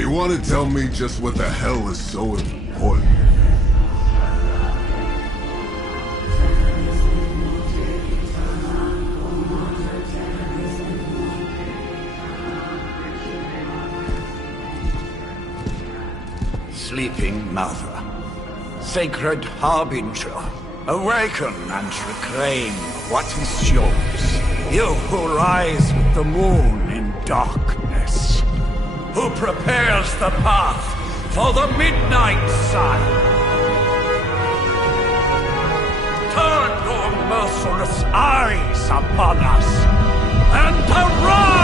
you want to tell me just what the hell is so important? Sleeping Mother, sacred harbinger, awaken and reclaim what is yours. You who rise with the moon in darkness, who prepares the path for the midnight sun. Turn your merciless eyes upon us, and arise!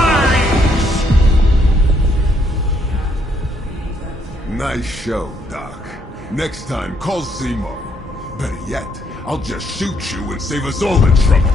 Nice show, Doc. Next time, call Zemo. Better yet, I'll just shoot you and save us all the trouble.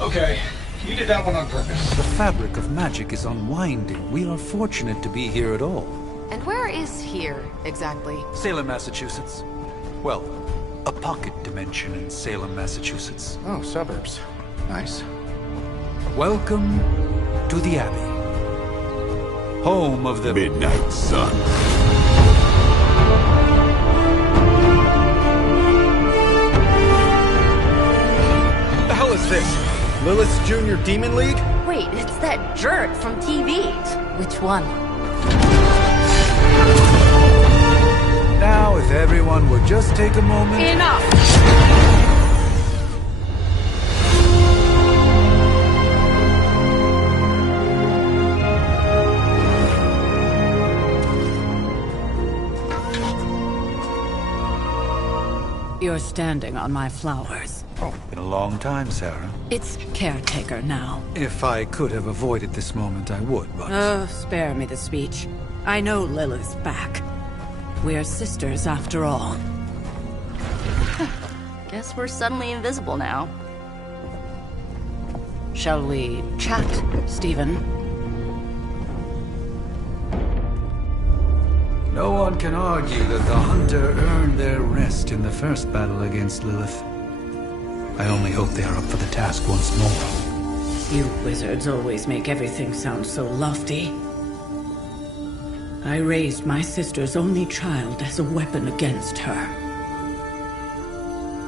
Okay, you did that one on purpose. The fabric of magic is unwinding. We are fortunate to be here at all. And where is here, exactly? Salem, Massachusetts. Well, a pocket dimension in Salem, Massachusetts. Oh, suburbs. Nice. Welcome to the Abbey. Home of the Midnight Sun. What the hell is this? Lilith's Junior Demon League? Wait, it's that jerk from TV. Which one? Now, if everyone would just take a moment... Enough! You're standing on my flowers. Oh, been a long time, Sarah. It's caretaker now. If I could have avoided this moment, I would, but... Oh, spare me the speech. I know Lilith's back. We're sisters after all. Guess we're suddenly invisible now. Shall we chat, Stephen? No one can argue that the Hunter earned their rest in the first battle against Lilith. I only hope they are up for the task once more. You wizards always make everything sound so lofty. I raised my sister's only child as a weapon against her.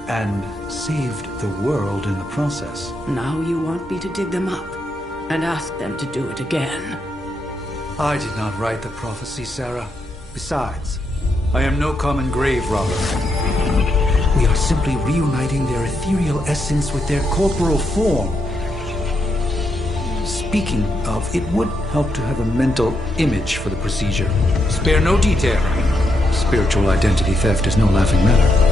And saved the world in the process. Now you want me to dig them up and ask them to do it again. I did not write the prophecy, Sarah. Besides, I am no common grave robber. We are simply reuniting their ethereal essence with their corporal form. Speaking of, it would help to have a mental image for the procedure. Spare no detail. Spiritual identity theft is no laughing matter.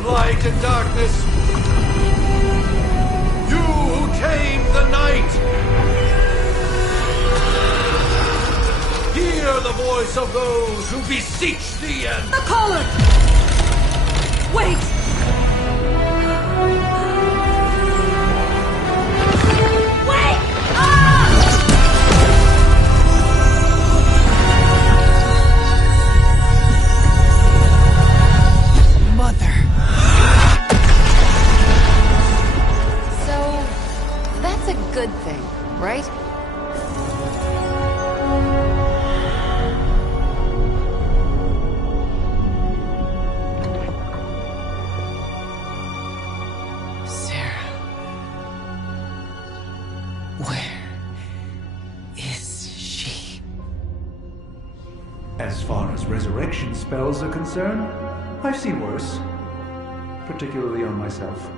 of light and darkness, you who tame the night, hear the voice of those who beseech thee and... The collar! Wait! Wait! Ah! Mother. So, that's a good thing, right? As far as resurrection spells are concerned, I've seen worse. Particularly on myself.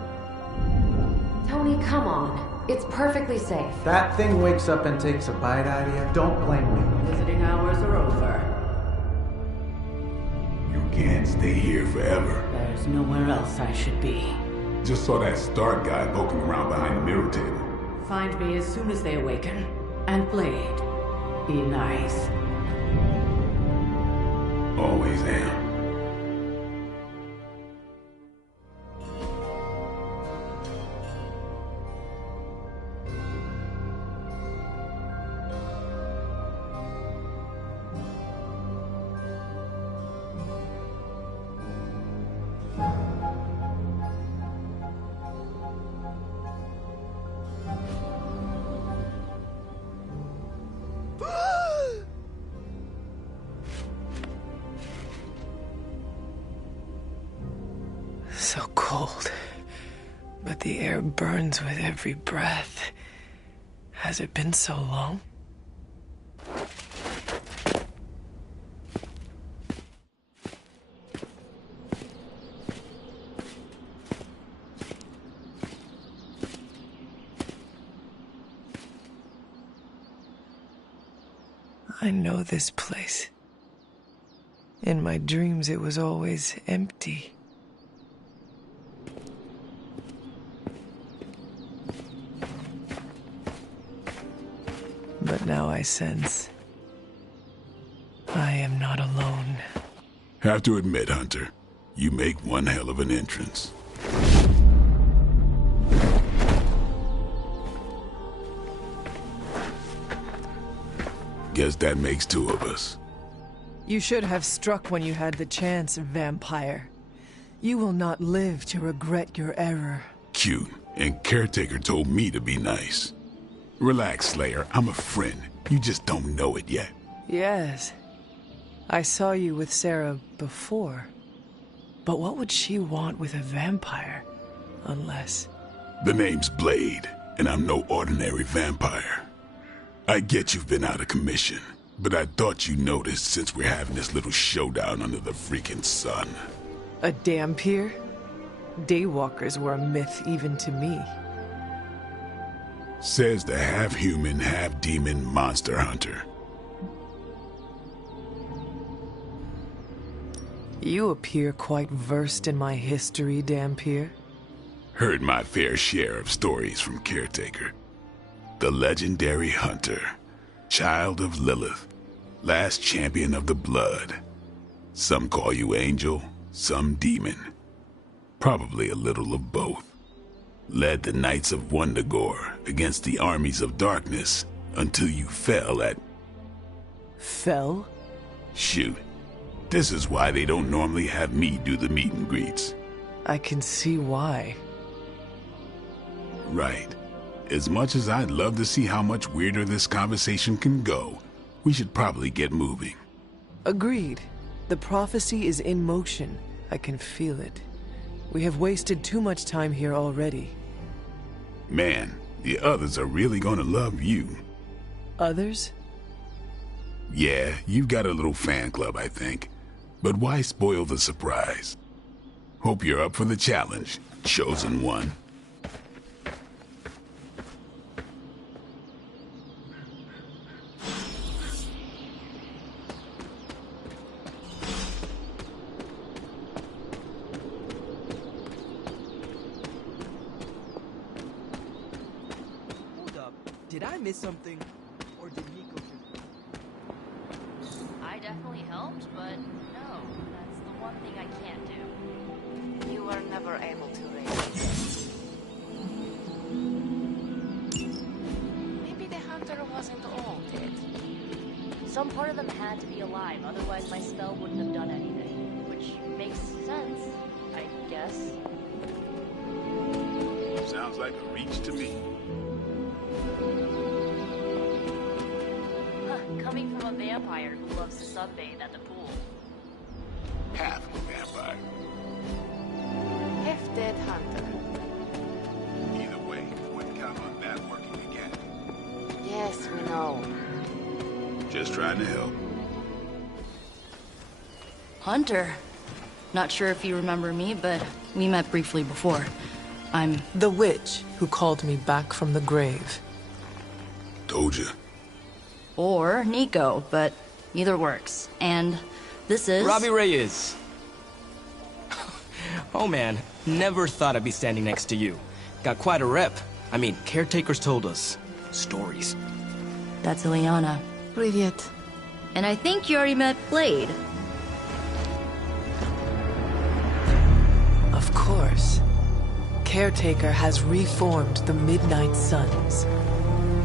Tony, come on. It's perfectly safe. That thing wakes up and takes a bite out of you. Don't blame me. Visiting hours are over. You can't stay here forever. There's nowhere else I should be. Just saw that Stark guy poking around behind the mirror table. Find me as soon as they awaken. And Blade, be nice. Always am. So cold, but the air burns with every breath. Has it been so long? I know this place. In my dreams, it was always empty. But now I sense I am not alone. Have to admit, Hunter, you make one hell of an entrance. Guess that makes two of us. You should have struck when you had the chance, vampire. You will not live to regret your error. Cute, and Caretaker told me to be nice. Relax, Slayer. I'm a friend. You just don't know it yet. Yes. I saw you with Sarah before. But what would she want with a vampire? Unless... The name's Blade, and I'm no ordinary vampire. I get you've been out of commission, but I thought you noticed since we're having this little showdown under the freaking sun. a dampier? Daywalkers were a myth even to me. Says the half-human, half-demon monster hunter. You appear quite versed in my history, Dampier. Heard my fair share of stories from Caretaker. The legendary hunter, child of Lilith, last champion of the blood. Some call you angel, some demon. Probably a little of both. Led the Knights of Wundagore against the armies of darkness until you fell at... Fell? Shoot. This is why they don't normally have me do the meet and greets. I can see why. Right. As much as I'd love to see how much weirder this conversation can go, we should probably get moving. Agreed. The prophecy is in motion. I can feel it. We have wasted too much time here already. Man, the others are really gonna love you. Others? Yeah, you've got a little fan club, I think. But why spoil the surprise? Hope you're up for the challenge, chosen one. Did I miss something? Or did Nico just... I definitely helped, but no, that's the one thing I can't do. You were never able to raise. Maybe the hunter wasn't all dead. Some part of them had to be alive, otherwise my spell wouldn't have done anything. Which makes sense, I guess. Sounds like a reach to me. Coming from a vampire who loves to sunbathe at the pool. Half a vampire. Half-dead hunter. Either way, wouldn't count on that working again. Yes, we know. Just trying to help. Hunter. Not sure if you remember me, but we met briefly before. I'm... The witch who called me back from the grave. Told you. Or Nico, but either works. And this is... Robbie Reyes. Oh man, never thought I'd be standing next to you. Got quite a rep. I mean, caretakers told us. Stories. That's Ileana. Привет. And I think you already met Blade. Of course. Caretaker has reformed the Midnight Suns.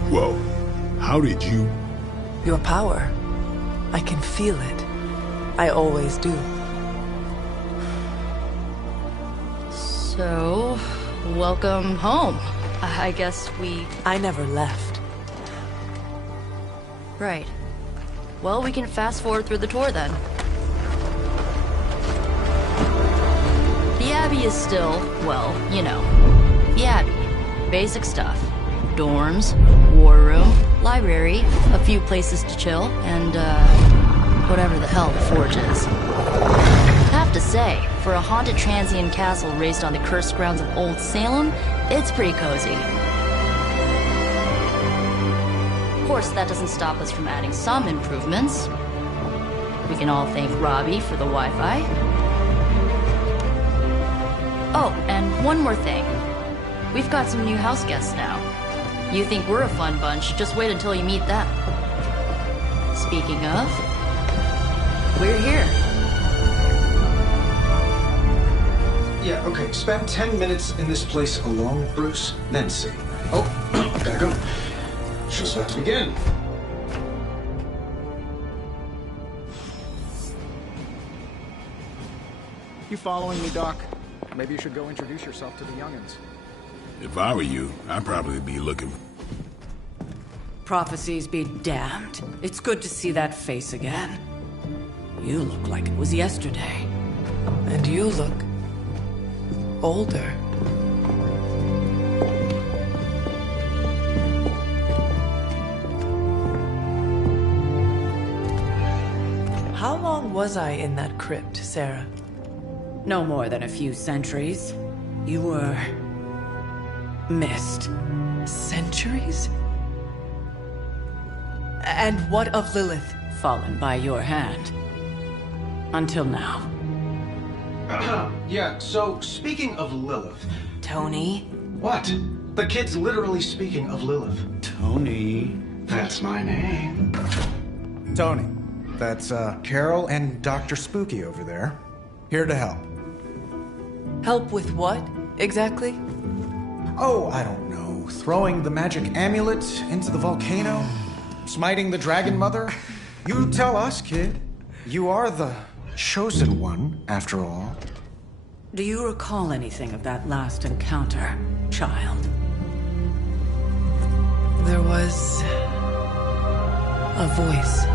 Whoa. How did you... Your power. I can feel it. I always do. So, welcome home. I guess we... I never left. Right. Well, we can fast forward through the tour then. The Abbey is still, well, you know, the Abbey. Basic stuff. Dorms, war room, library, a few places to chill, and, whatever the hell the Forge is. Have to say, for a haunted transient castle raised on the cursed grounds of Old Salem, it's pretty cozy. Of course, that doesn't stop us from adding some improvements. We can all thank Robbie for the Wi-Fi. Oh, and one more thing. We've got some new house guests now. You think we're a fun bunch, just wait until you meet them. Speaking of, we're here. Yeah, okay. Spend 10 minutes in this place alone, Bruce, then see. Oh, gotta go. Show's about to begin. You following me, Doc? Maybe you should go introduce yourself to the youngins. If I were you, I'd probably be looking... Prophecies be damned. It's good to see that face again. You look like it was yesterday. And you look... older. How long was I in that crypt, Sarah? No more than a few centuries. You were... missed. Centuries? And what of Lilith? Fallen by your hand. Until now. Yeah, so speaking of Lilith... Tony? What? The kid's literally speaking of Lilith. Tony. That's my name. Tony. That's, Carol and Dr. Spooky over there. Here to help. Help with what, exactly? Oh, I don't know. Throwing the magic amulet into the volcano? Smiting the Dragon Mother? You tell us, kid. You are the chosen one, after all. Do you recall anything of that last encounter, child? There was... a voice.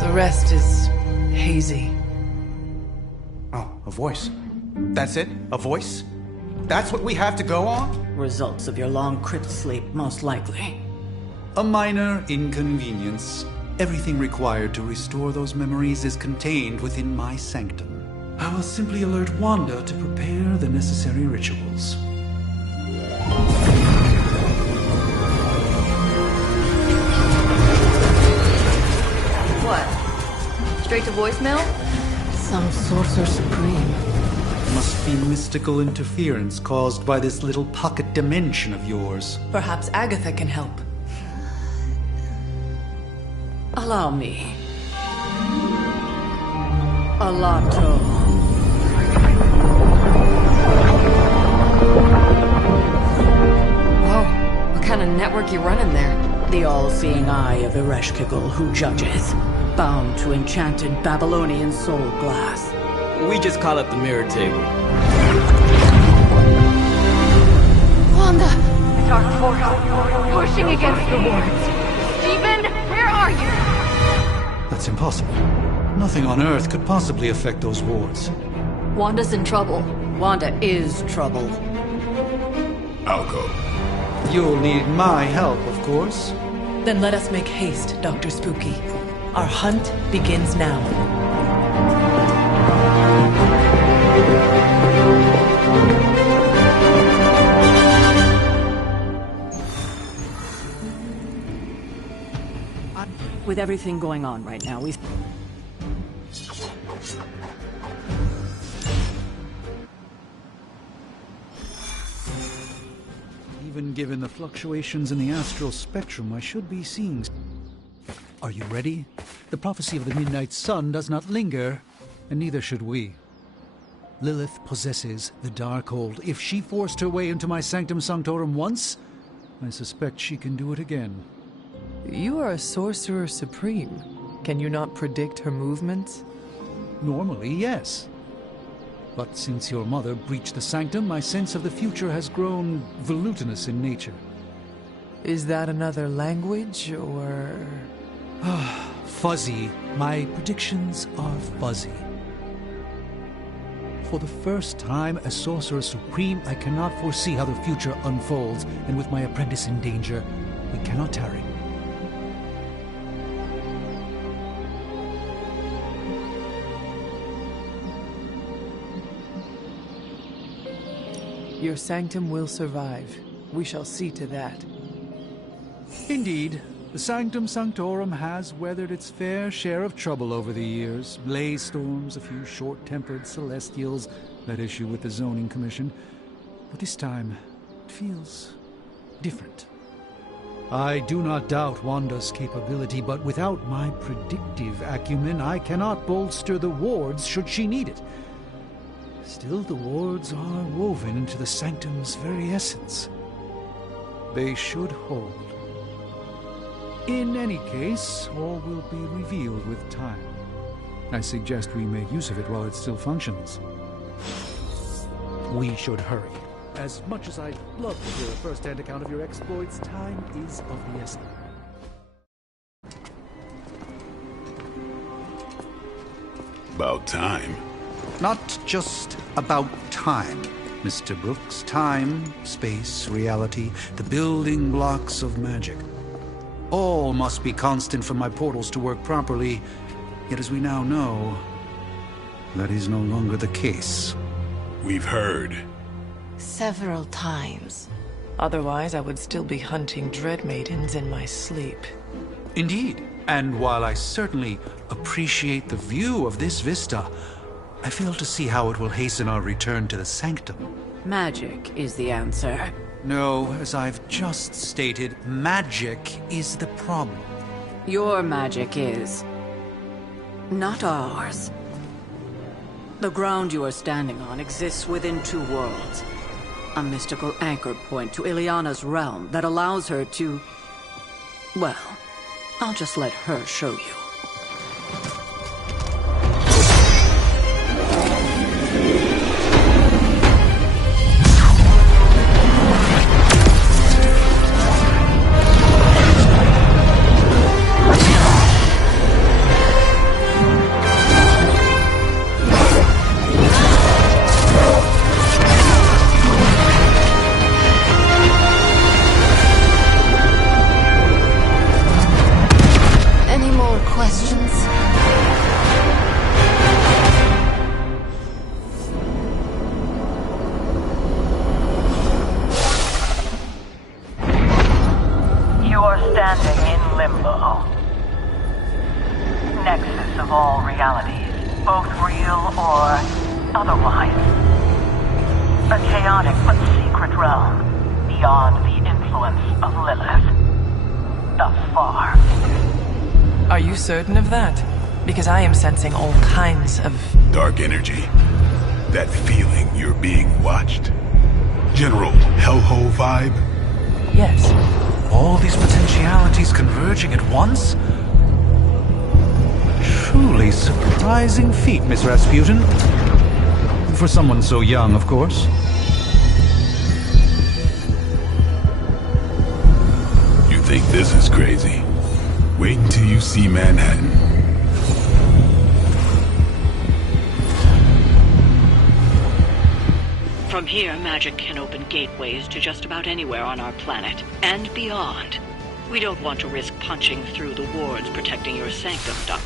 The rest is hazy. Oh, a voice. That's it? A voice? That's what we have to go on? Results of your long crypt sleep, most likely. A minor inconvenience. Everything required to restore those memories is contained within my sanctum. I will simply alert Wanda to prepare the necessary rituals. What? Straight to voicemail? Some sorcerer supreme. must be mystical interference caused by this little pocket dimension of yours. Perhaps Agatha can help. Allow me. Alato. Whoa, what kind of network you running there? The all-seeing eye of Ereshkigal who judges, bound to enchanted Babylonian soul glass. We just call it the mirror table. Wanda! Dark force, pushing against the wards. Stephen, where are you? That's impossible. Nothing on Earth could possibly affect those wards. Wanda's in trouble. Wanda is trouble. I'll go. You'll need my help, of course. Then let us make haste, Dr. Spooky. Our hunt begins now. With everything going on right now, Even given the fluctuations in the astral spectrum, I should be seeing... Are you ready? The prophecy of the Midnight Sun does not linger, and neither should we. Lilith possesses the Darkhold. If she forced her way into my Sanctum Sanctorum once, I suspect she can do it again. You are a sorcerer supreme. Can you not predict her movements? Normally, yes. But since your mother breached the sanctum, my sense of the future has grown volutinous in nature. Is that another language, or...? Fuzzy. My predictions are fuzzy. For the first time as Sorcerer Supreme, I cannot foresee how the future unfolds, and with my apprentice in danger, we cannot tarry. Your sanctum will survive. We shall see to that. Indeed, the Sanctum Sanctorum has weathered its fair share of trouble over the years. Blaze storms, a few short-tempered celestials that issue with the Zoning Commission. But this time, it feels different. I do not doubt Wanda's capability, but without my predictive acumen, I cannot bolster the wards should she need it. Still, the wards are woven into the sanctum's very essence. They should hold. In any case, all will be revealed with time. I suggest we make use of it while it still functions. We should hurry. As much as I'd love to hear a first-hand account of your exploits, time is of the essence. About time. Not just about time, Mr. Brooks. Time, space, reality, the building blocks of magic. All must be constant for my portals to work properly, yet as we now know, that is no longer the case. We've heard. Several times. Otherwise, I would still be hunting Dread Maidens in my sleep. Indeed, and while I certainly appreciate the view of this vista, I fail to see how it will hasten our return to the sanctum. Magic is the answer. No, as I've just stated, magic is the problem. Your magic is... not ours. The ground you are standing on exists within two worlds. A mystical anchor point to Ileana's realm that allows her to... well, I'll just let her show you. symbiotic but secret realm, beyond the influence of Lilith. Thus far. Are you certain of that? Because I am sensing all kinds of... Dark energy. That feeling you're being watched. General hellhole vibe. Yes. All these potentialities converging at once? Truly surprising feat, Miss Rasputin. For someone so young, of course. You think this is crazy? Wait until you see Manhattan. From here, magic can open gateways to just about anywhere on our planet, and beyond. We don't want to risk punching through the wards protecting your sanctum, Doc.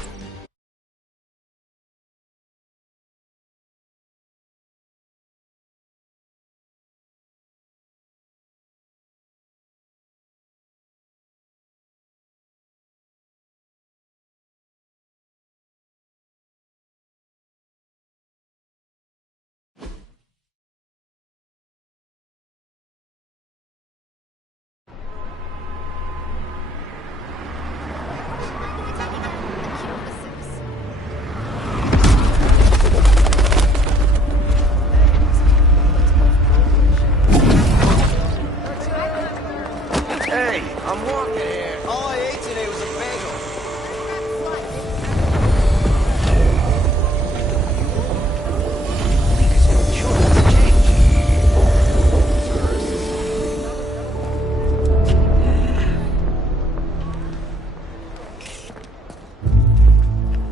Hey, I'm walking here. All I ate today was a bagel.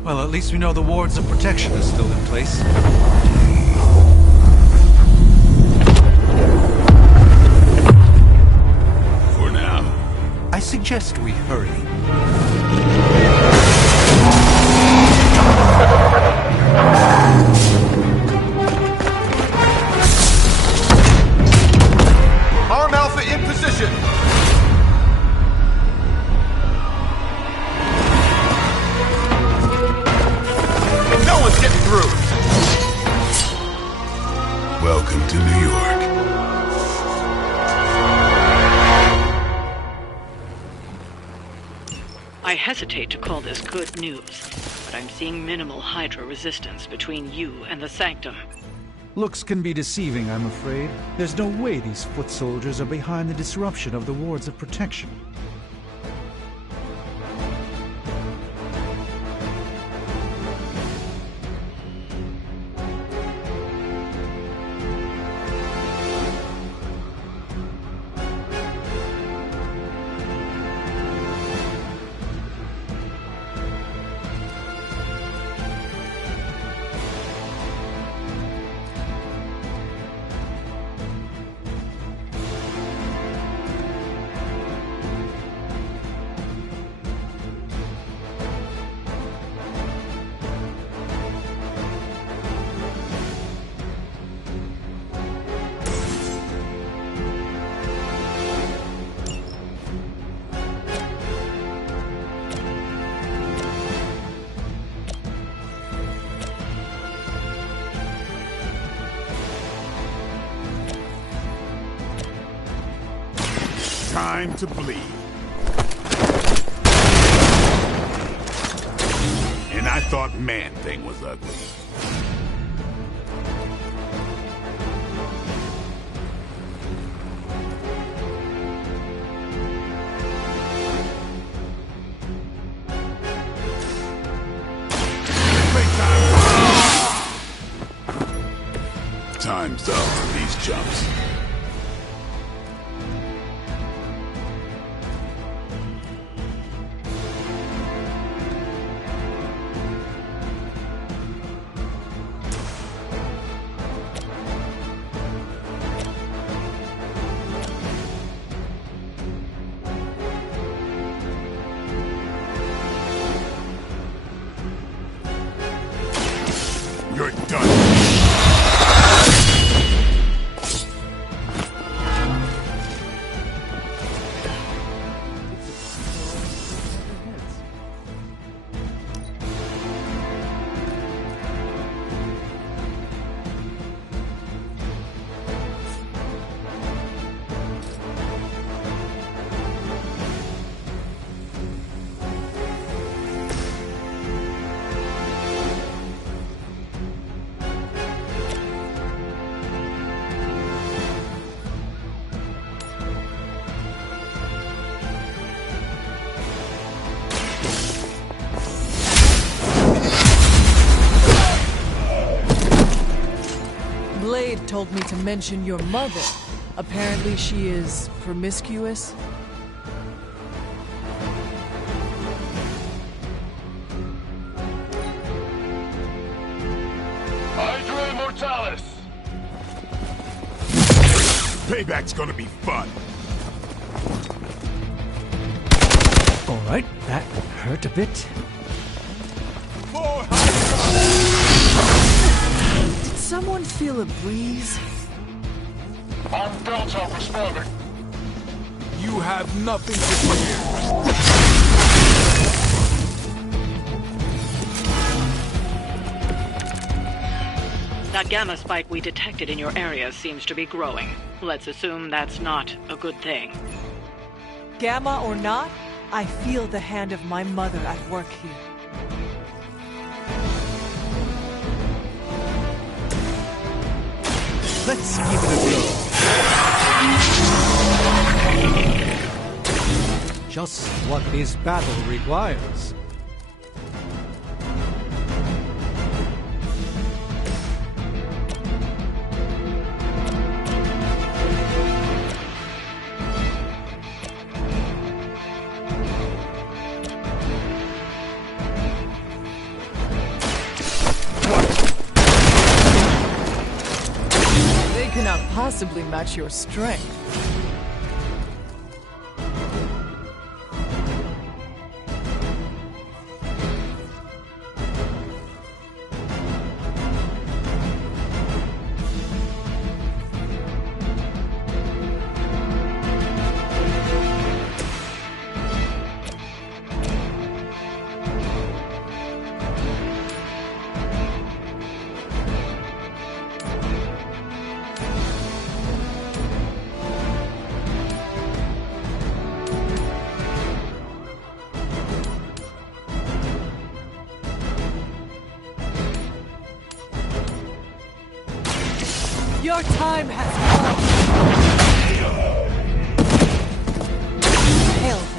Well, at least we know the wards of protection are still in place. For now. I suggest we hurry. Arm Alpha in position. No one's getting through. Welcome to New York. I hesitate to call this good news, but I'm seeing minimal Hydra resistance between you and the Sanctum. Looks can be deceiving, I'm afraid. There's no way these foot soldiers are behind the disruption of the wards of protection. Time to bleed. And I thought Man-Thing was ugly. Time's up for these jumps. told me to mention your mother. Apparently she is promiscuous. Hydra Immortalis! Payback's gonna be fun. Alright, that hurt a bit. Did someone feel a breeze? On Delta responding. You have nothing to fear. That gamma spike we detected in your area seems to be growing. Let's assume that's not a good thing. Gamma or not, I feel the hand of my mother at work here. Let's give it a go. Just what this battle requires. They cannot possibly match your strength. Your time has come. Hail them.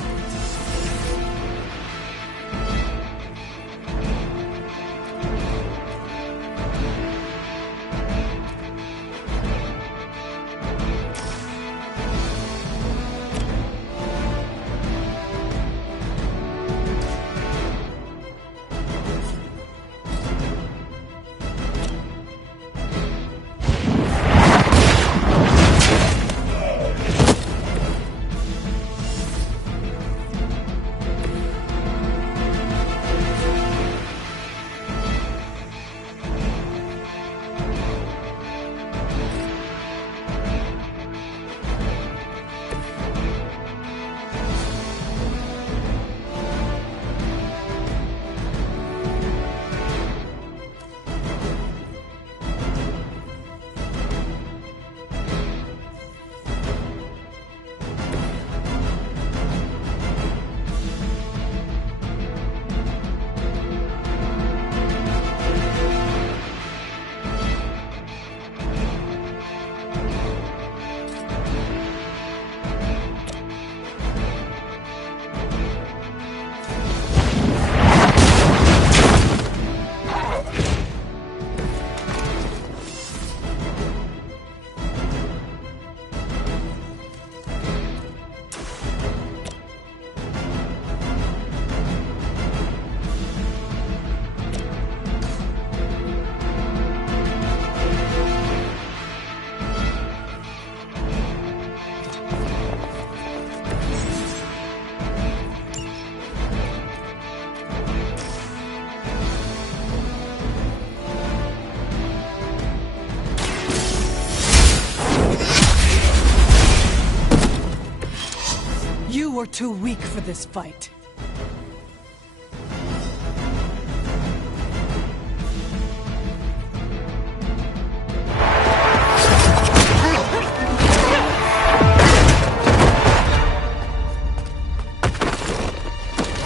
You were too weak for this fight.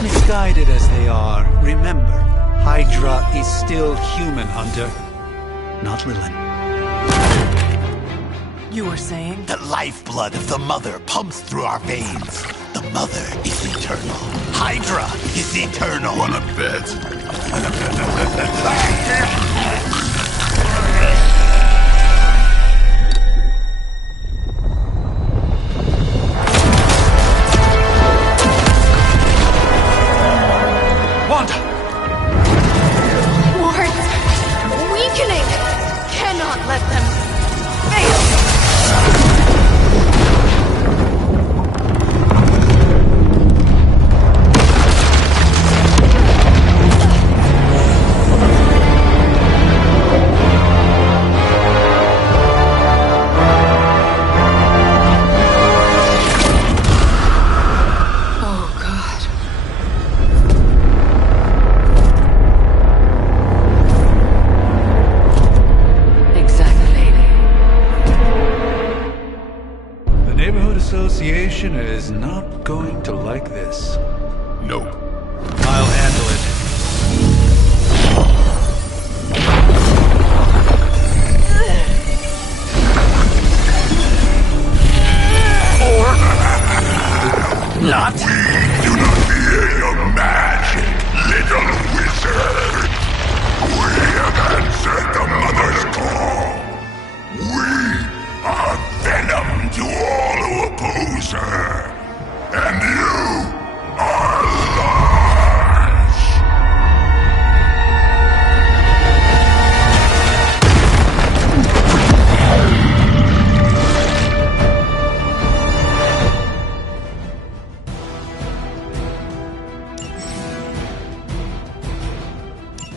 Misguided as they are, remember, Hydra is still human, Hunter. Not Lilin. You were saying? The lifeblood of the Mother pumps through our veins. The Mother is eternal. Hydra is eternal. Wanna bet? Association is not going to like this. Nope. I'll handle it. Not. We do not fear your magic, little wizard. We have answered the Mother's call. We are venom to all who oppose her. And you are large.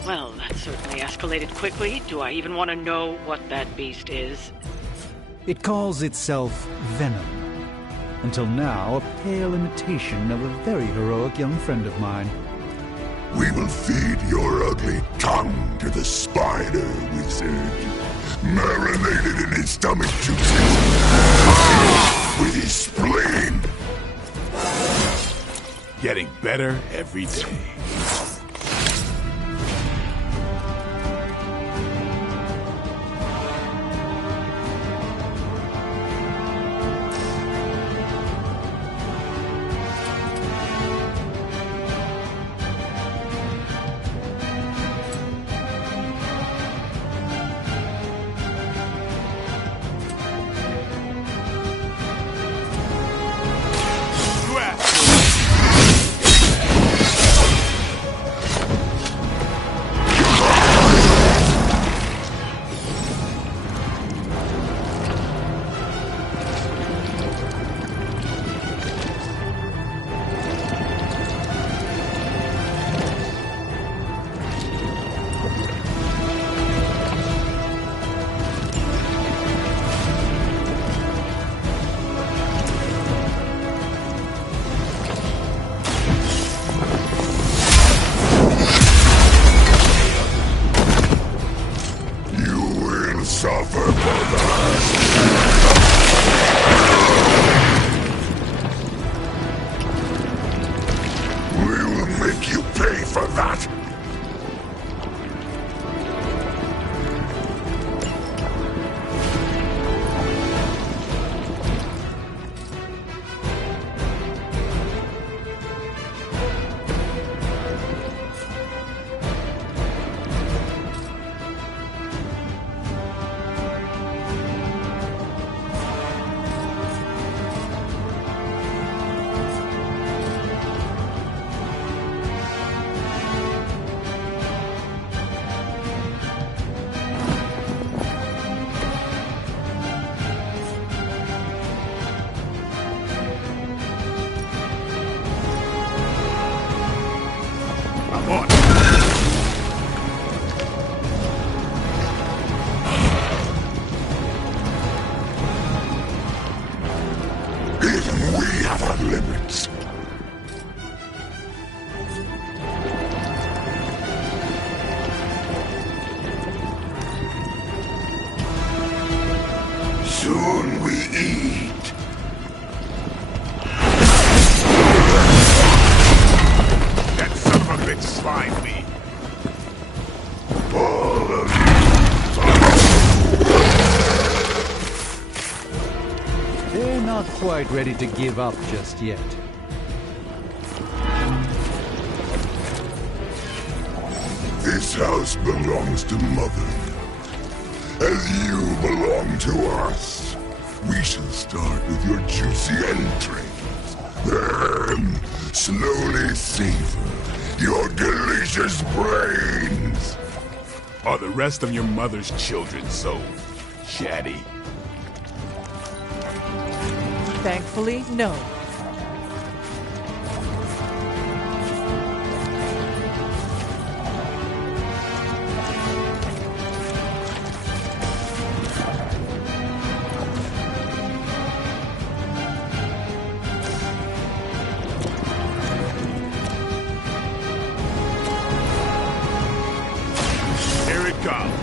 Well, that certainly escalated quickly. Do I even want to know what that beast is? It calls itself Venom. Until now, a pale imitation of a very heroic young friend of mine. We will feed your ugly tongue to the spider wizard. Marinated in his stomach juices. With his spleen. Getting better every day. Suffer for that. We will make you pay for that. Even we have our limits. Soon we eat. That son of a bitch slimed me. All of you. They're not quite ready to give up just yet. This house belongs to Mother. As you belong to us. We shall start with your juicy entrails. Then slowly savor your delicious brains. Are the rest of your mother's children so chatty? Thankfully, no. Here it comes.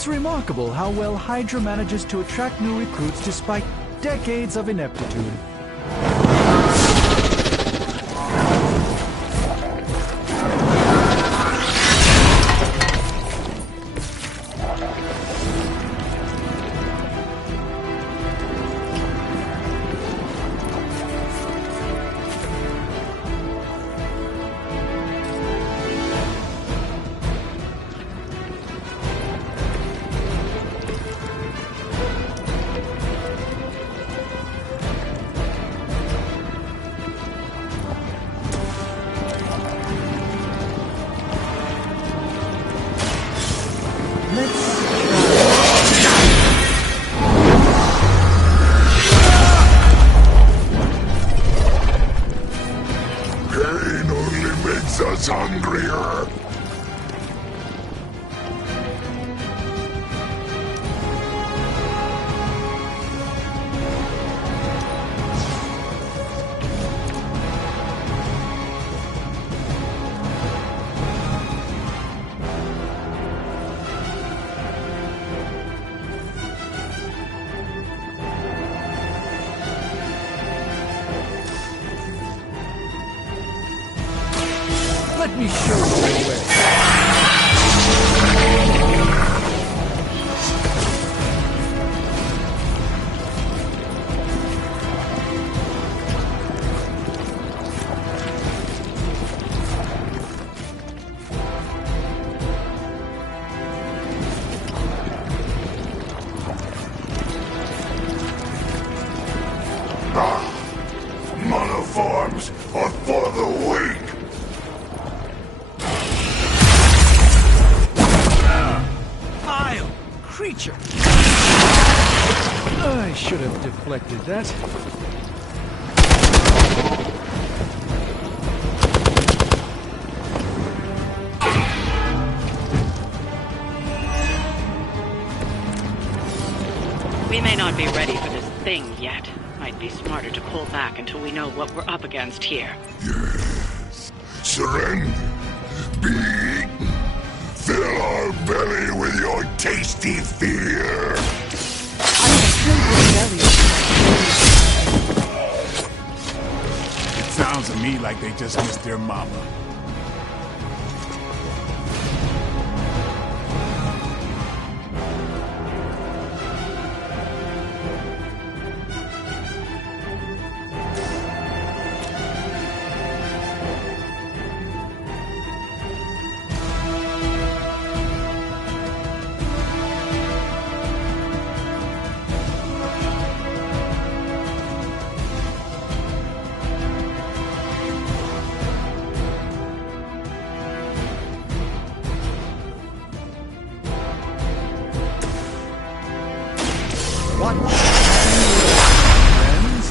It's remarkable how well Hydra manages to attract new recruits despite decades of ineptitude. Pain only makes us hungrier. Let me show you the way. Monoforms are for the weak. Vile creature! I should have deflected that. We may not be ready for this thing yet. Might be smarter to pull back until we know what we're up against here. Yes. Surrender. Be eaten. Fill our belly with your tasty fear. It sounds to me like they just missed their mama. Watch, friends.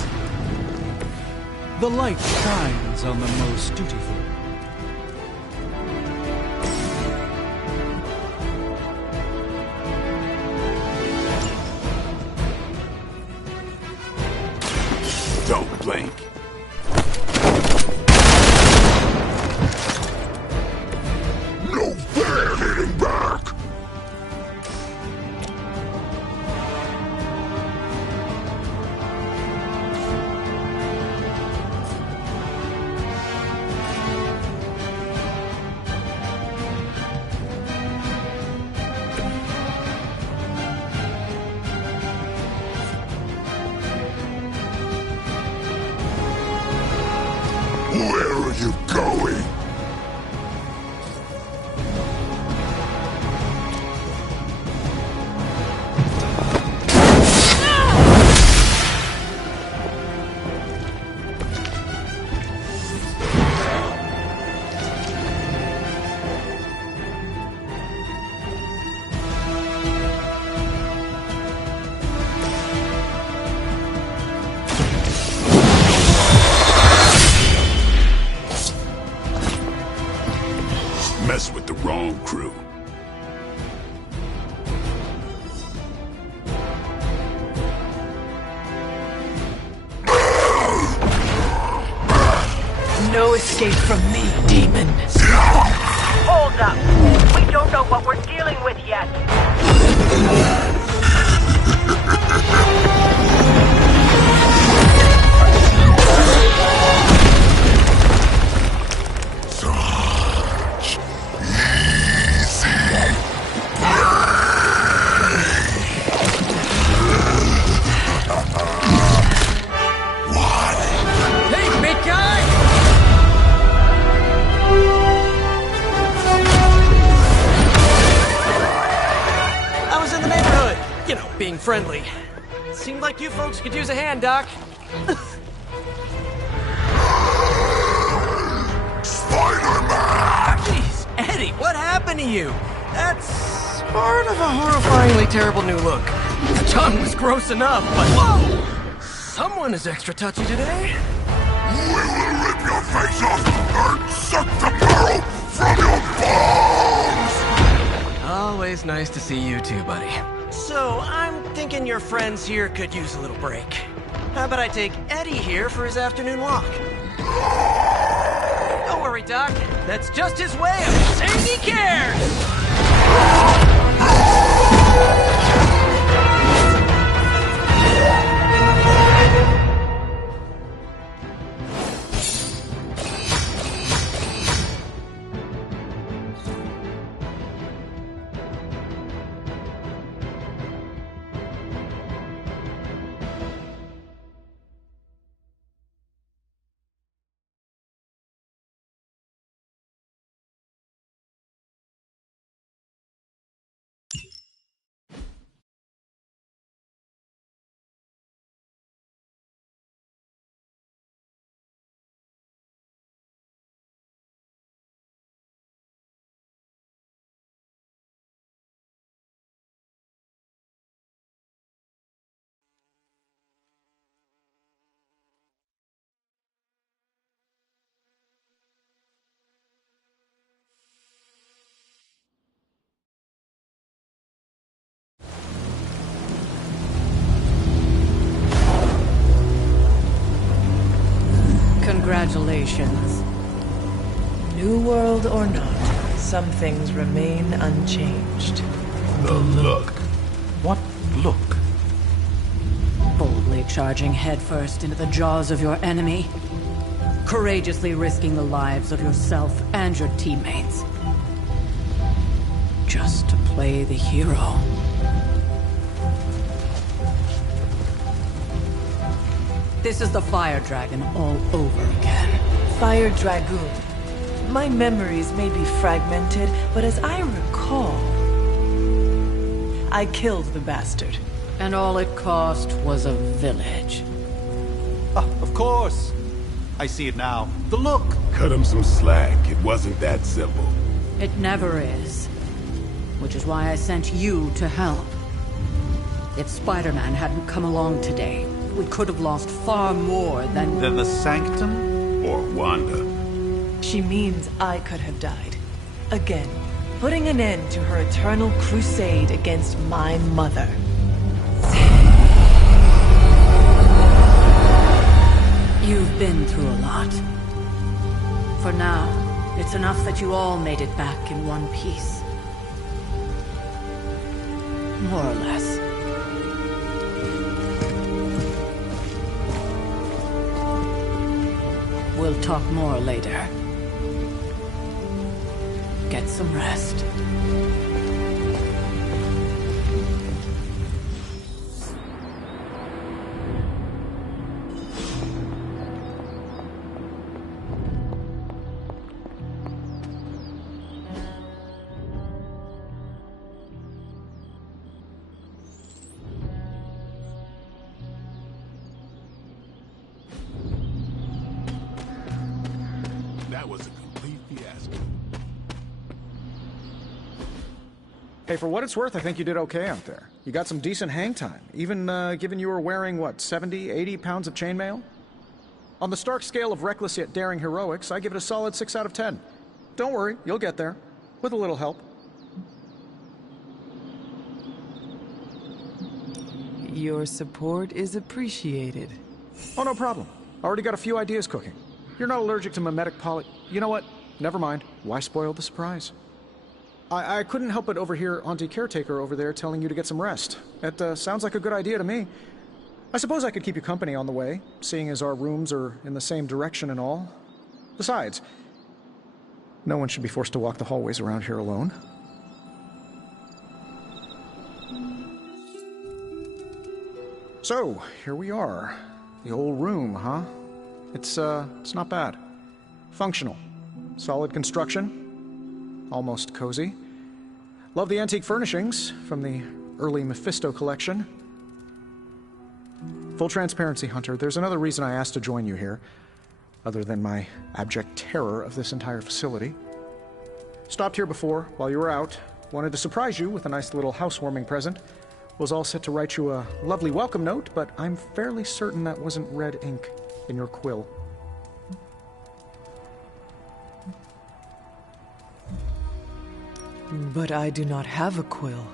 The light shines on the most dutiful. Don't blink. No fair hitting back. Where are you going? Mess with the wrong crew. No escape from me, demon. Hold up. We don't know what we're dealing with yet. Friendly. Seemed like you folks could use a hand, Doc. Spider-Man! Jeez, Eddie, what happened to you? That's sort of a horrifyingly terrible new look. The tongue was gross enough, but whoa! Someone is extra touchy today. We will rip your face off and suck the marrow from your bones! Always nice to see you too, buddy. So, I'm thinking your friends here could use a little break. How about I take Eddie here for his afternoon walk? Don't worry, Doc. That's just his way of saying he cares! Congratulations. New world or not, some things remain unchanged. The look. What look? Boldly charging headfirst into the jaws of your enemy. Courageously risking the lives of yourself and your teammates. Just to play the hero. This is the Fire Dragon all over again. Fire Dragoon. My memories may be fragmented, but as I recall, I killed the bastard. And all it cost was a village. Of course. I see it now. The look. Cut him some slack. It wasn't that simple. It never is. Which is why I sent you to help. If Spider-Man hadn't come along today, we could have lost far more than... Than the Sanctum? Or Wanda. She means I could have died. Again, putting an end to her eternal crusade against my mother. You've been through a lot. For now, it's enough that you all made it back in one piece. More or less. We'll talk more later. Get some rest. That was a complete fiasco. Hey, for what it's worth, I think you did okay out there. You got some decent hang time, even given you were wearing, what, 70, 80 pounds of chainmail? On the Stark scale of reckless yet daring heroics, I give it a solid 6 out of 10. Don't worry, you'll get there. With a little help. Your support is appreciated. Oh, no problem. Already got a few ideas cooking. You're not allergic to mimetic poly... You know what? Never mind. Why spoil the surprise? I couldn't help but overhear Auntie Caretaker over there telling you to get some rest. It sounds like a good idea to me. I suppose I could keep you company on the way, seeing as our rooms are in the same direction and all. Besides, no one should be forced to walk the hallways around here alone. So, here we are. The old room, huh? It's not bad. Functional. Solid construction. Almost cozy. Love the antique furnishings from the early Mephisto collection. Full transparency, Hunter, there's another reason I asked to join you here, other than my abject terror of this entire facility. Stopped here before, while you were out. Wanted to surprise you with a nice little housewarming present. Was all set to write you a lovely welcome note, but I'm fairly certain that wasn't red ink in your quill. But I do not have a quill.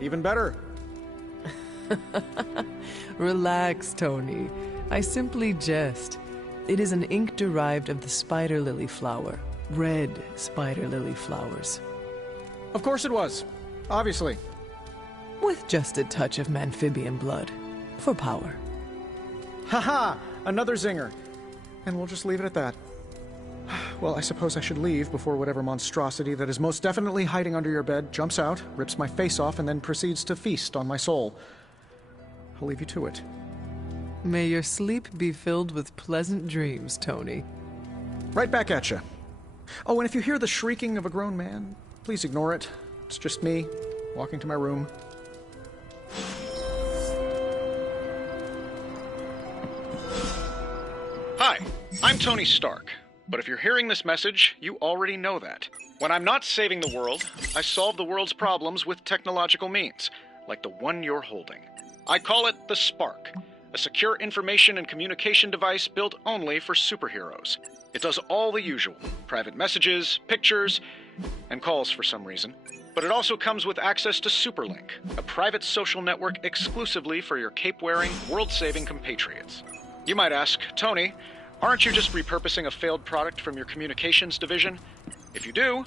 Even better. Relax, Tony. I simply jest. It is an ink derived of the spider lily flower. Red spider lily flowers. Of course it was. Obviously. With just a touch of amphibian blood. For power. Haha! Another zinger. And we'll just leave it at that. Well, I suppose I should leave before whatever monstrosity that is most definitely hiding under your bed jumps out, rips my face off, and then proceeds to feast on my soul. I'll leave you to it. May your sleep be filled with pleasant dreams, Tony. Right back at you. Oh, and if you hear the shrieking of a grown man, please ignore it. It's just me, walking to my room. Hi, I'm Tony Stark. But if you're hearing this message, you already know that. When I'm not saving the world, I solve the world's problems with technological means, like the one you're holding. I call it the Spark, a secure information and communication device built only for superheroes. It does all the usual, private messages, pictures, and calls for some reason. But it also comes with access to Superlink, a private social network exclusively for your cape-wearing, world-saving compatriots. You might ask, Tony, aren't you just repurposing a failed product from your communications division? If you do,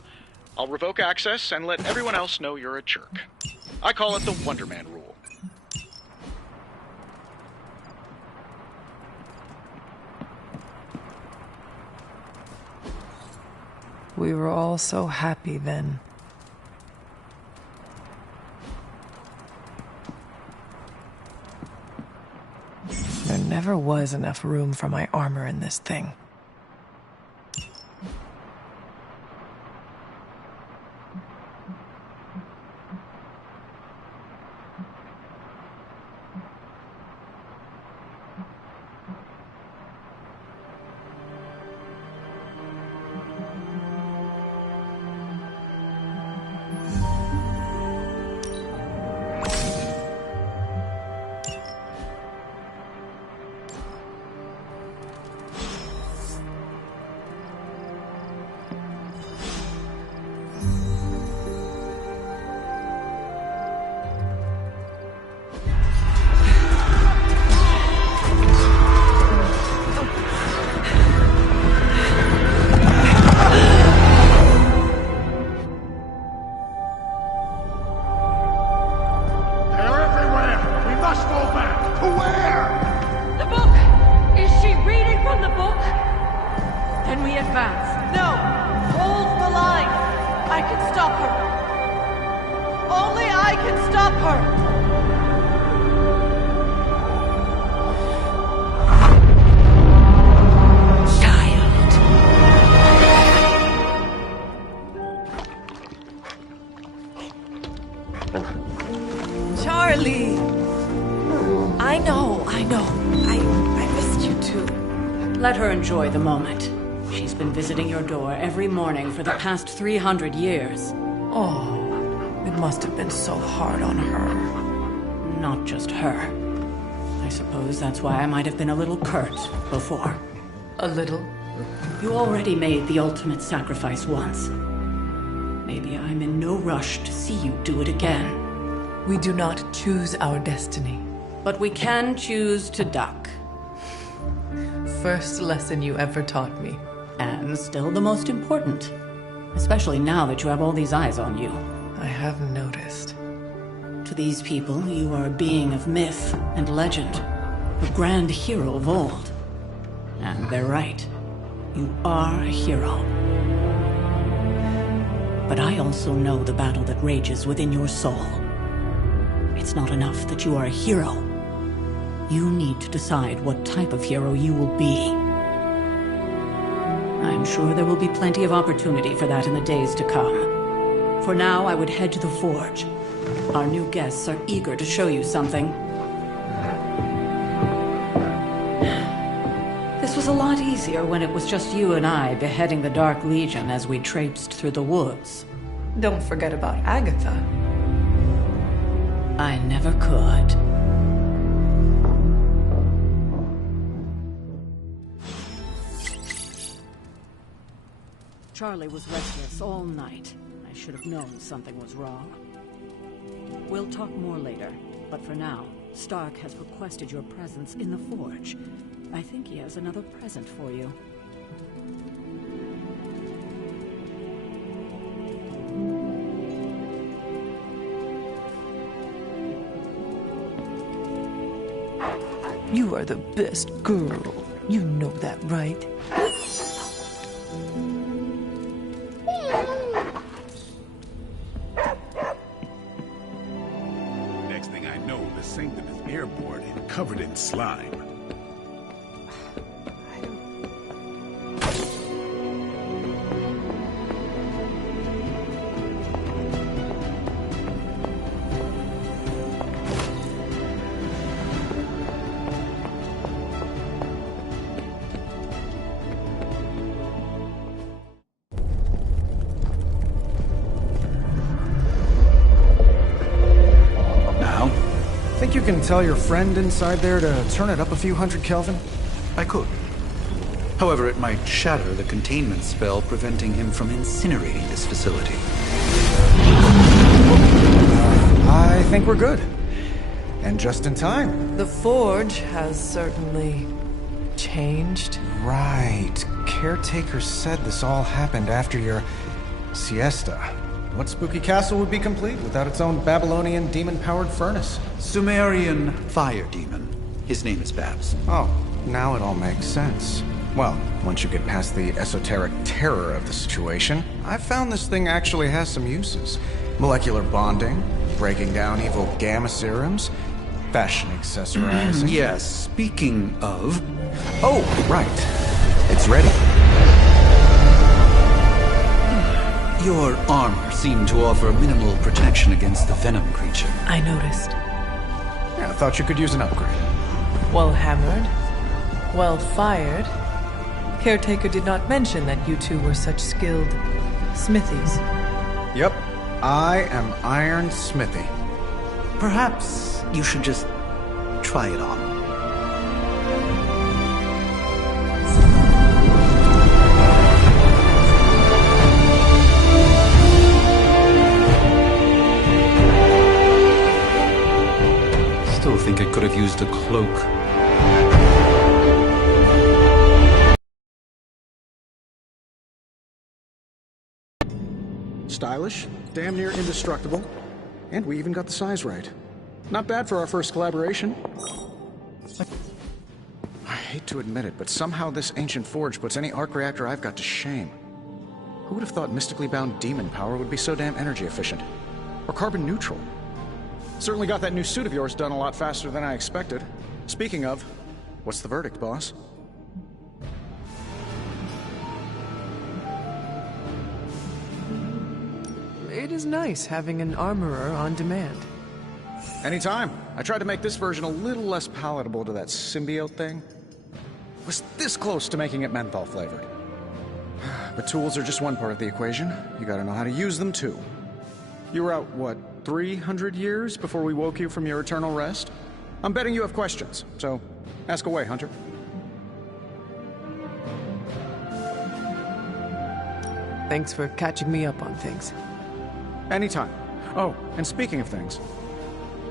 I'll revoke access and let everyone else know you're a jerk. I call it the Wonder Man rule. We were all so happy then. There never was enough room for my armor in this thing. Charlie! I know. I missed you too. Let her enjoy the moment. She's been visiting your door every morning for the past 300 years. Oh, it must have been so hard on her. Not just her. I suppose that's why I might have been a little curt before. A little? You already made the ultimate sacrifice once. Maybe I'm in no rush to see you do it again. We do not choose our destiny. But we can choose to duck. First lesson you ever taught me. And still the most important. Especially now that you have all these eyes on you. I have noticed. To these people, you are a being of myth and legend. A grand hero of old. And they're right. You are a hero. But I also know the battle that rages within your soul. It's not enough that you are a hero. You need to decide what type of hero you will be. I'm sure there will be plenty of opportunity for that in the days to come. For now, I would head to the Forge. Our new guests are eager to show you something. This was a lot easier when it was just you and I beheading the Dark Legion as we traipsed through the woods. Don't forget about Agatha. I never could. Charlie was restless all night. I should have known something was wrong. We'll talk more later, but for now, Stark has requested your presence in the Forge. I think he has another present for you. You are the best girl. You know that, right? Next thing I know, the sanctum is airborne and covered in slime. You can tell your friend inside there to turn it up a few hundred Kelvin? I could. However, it might shatter the containment spell, preventing him from incinerating this facility. I think we're good. And just in time. The Forge has certainly changed. Right. Caretaker said this all happened after your siesta. What spooky castle would be complete without its own Babylonian demon-powered furnace? Sumerian fire demon. His name is Babs. Oh, now it all makes sense. Well, once you get past the esoteric terror of the situation, I've found this thing actually has some uses. Molecular bonding, breaking down evil gamma serums, fashion accessorizing. Yes, speaking of... Oh, right. It's ready. Your armor seemed to offer minimal protection against the venom creature. I noticed. Yeah, I thought you could use an upgrade. Well hammered, well fired. Caretaker did not mention that you two were such skilled smithies. Yep, I am Iron Smithy. Perhaps you should just try it on. Still think it could have used a cloak. Stylish, damn near indestructible, and we even got the size right. Not bad for our first collaboration. I hate to admit it, but somehow this ancient forge puts any arc reactor I've got to shame. Who would have thought mystically bound demon power would be so damn energy efficient? Or carbon neutral? Certainly got that new suit of yours done a lot faster than I expected. Speaking of, what's the verdict, boss? It is nice having an armorer on demand. Anytime. I tried to make this version a little less palatable to that symbiote thing. Was this close to making it menthol flavored. But tools are just one part of the equation. You gotta know how to use them too. You were out, what, 300 years before we woke you from your eternal rest? I'm betting you have questions, so ask away, Hunter. Thanks for catching me up on things. Anytime. Oh, and speaking of things,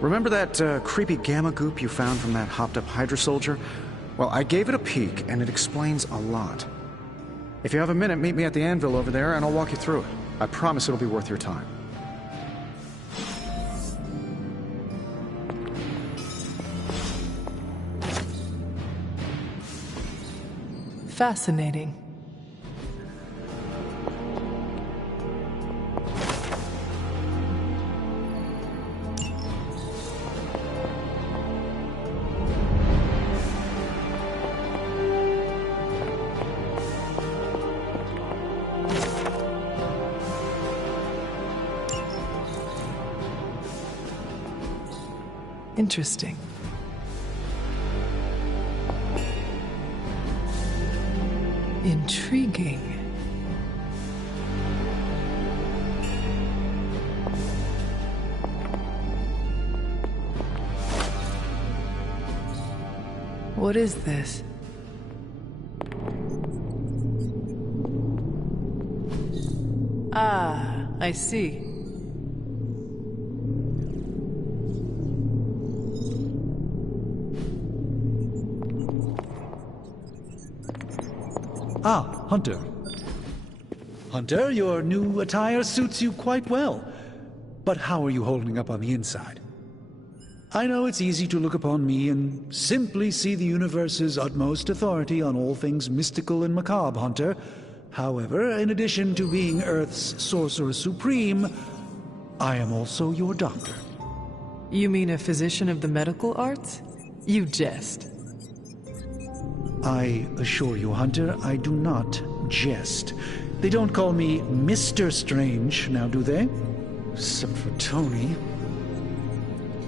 remember that creepy gamma goop you found from that hopped-up Hydra soldier? Well, I gave it a peek, and it explains a lot. If you have a minute, meet me at the anvil over there, and I'll walk you through it. I promise it'll be worth your time. Fascinating. Interesting. Intriguing. What is this? Ah, I see. Ah, Hunter. Hunter, your new attire suits you quite well. But how are you holding up on the inside? I know it's easy to look upon me and simply see the universe's utmost authority on all things mystical and macabre, Hunter. However, in addition to being Earth's Sorcerer Supreme, I am also your doctor. You mean a physician of the medical arts? You jest. I assure you, Hunter, I do not jest. They don't call me Mr. Strange, now do they? Except for Tony.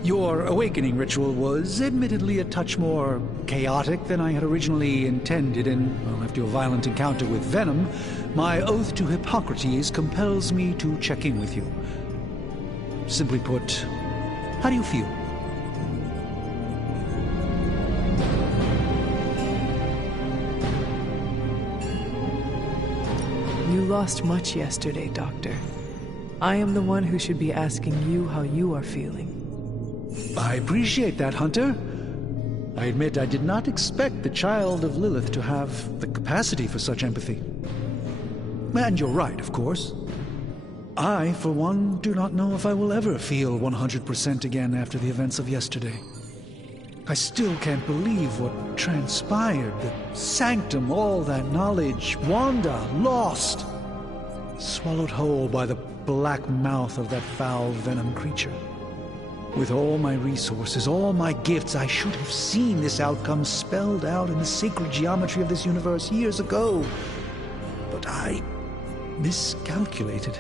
Your awakening ritual was admittedly a touch more chaotic than I had originally intended, and, well, after your violent encounter with Venom, my oath to Hippocrates compels me to check in with you. Simply put, how do you feel? You lost much yesterday, Doctor. I am the one who should be asking you how you are feeling. I appreciate that, Hunter. I admit I did not expect the child of Lilith to have the capacity for such empathy. And you're right, of course. I, for one, do not know if I will ever feel 100% again after the events of yesterday. I still can't believe what transpired. The sanctum, all that knowledge, Wanda, lost. Swallowed whole by the black mouth of that foul venom creature. With all my resources, all my gifts, I should have seen this outcome spelled out in the sacred geometry of this universe years ago. But I miscalculated.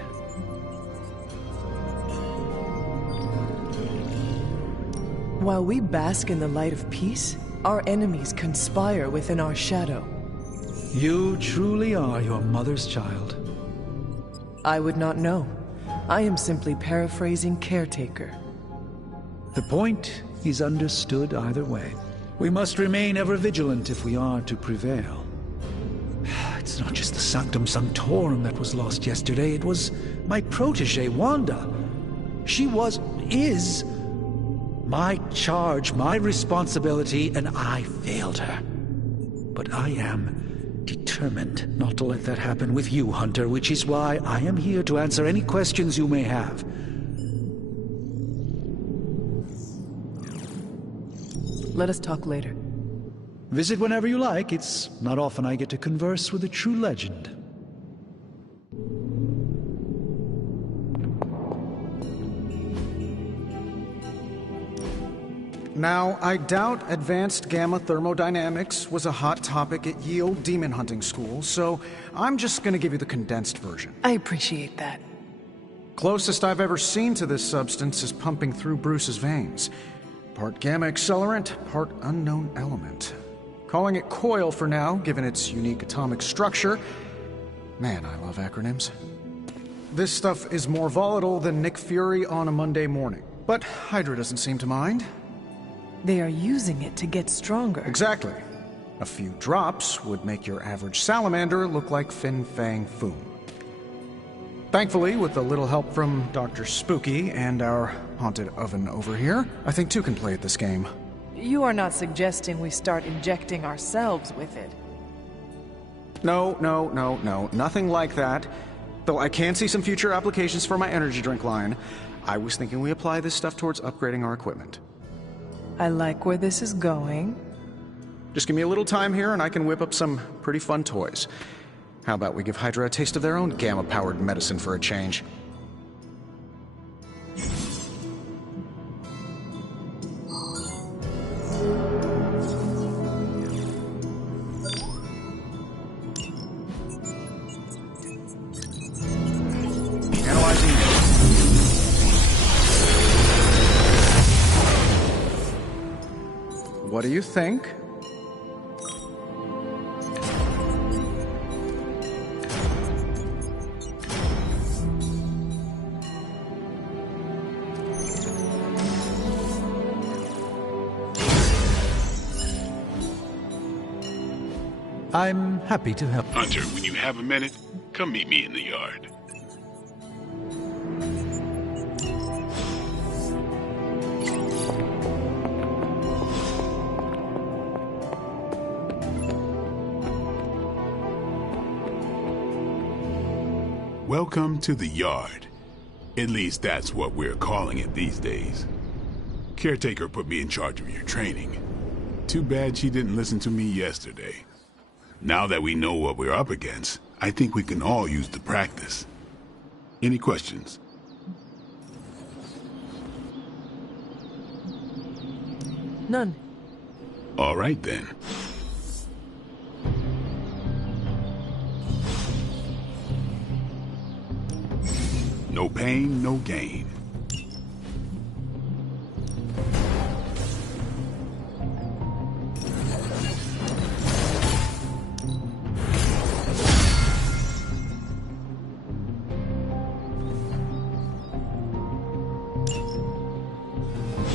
While we bask in the light of peace, our enemies conspire within our shadow. You truly are your mother's child. I would not know. I am simply paraphrasing Caretaker. The point is understood either way. We must remain ever vigilant if we are to prevail. It's not just the Sanctum Sanctorum that was lost yesterday. It was my protege, Wanda. She is my charge, my responsibility, and I failed her. But I am determined not to let that happen with you, Hunter, which is why I am here to answer any questions you may have. Let us talk later. Visit whenever you like. It's not often I get to converse with a true legend. Now, I doubt advanced gamma thermodynamics was a hot topic at Yield Demon Hunting School, so I'm just gonna give you the condensed version. I appreciate that. Closest I've ever seen to this substance is pumping through Bruce's veins. Part gamma accelerant, part unknown element. Calling it coil for now, given its unique atomic structure. Man, I love acronyms. This stuff is more volatile than Nick Fury on a Monday morning. But Hydra doesn't seem to mind. They are using it to get stronger. Exactly. A few drops would make your average salamander look like Fin Fang Foom. Thankfully, with a little help from Dr. Spooky and our haunted oven over here, I think two can play at this game. You are not suggesting we start injecting ourselves with it. No. Nothing like that. Though I can see some future applications for my energy drink line. I was thinking we apply this stuff towards upgrading our equipment. I like where this is going. Just give me a little time here and I can whip up some pretty fun toys. How about we give Hydra a taste of their own gamma-powered medicine for a change? What do you think? I'm happy to help. Hunter, when you have a minute, come meet me in the yard. Welcome to the yard. At least that's what we're calling it these days. Caretaker put me in charge of your training. Too bad she didn't listen to me yesterday. Now that we know what we're up against, I think we can all use the practice. Any questions? None. All right then. No pain, no gain.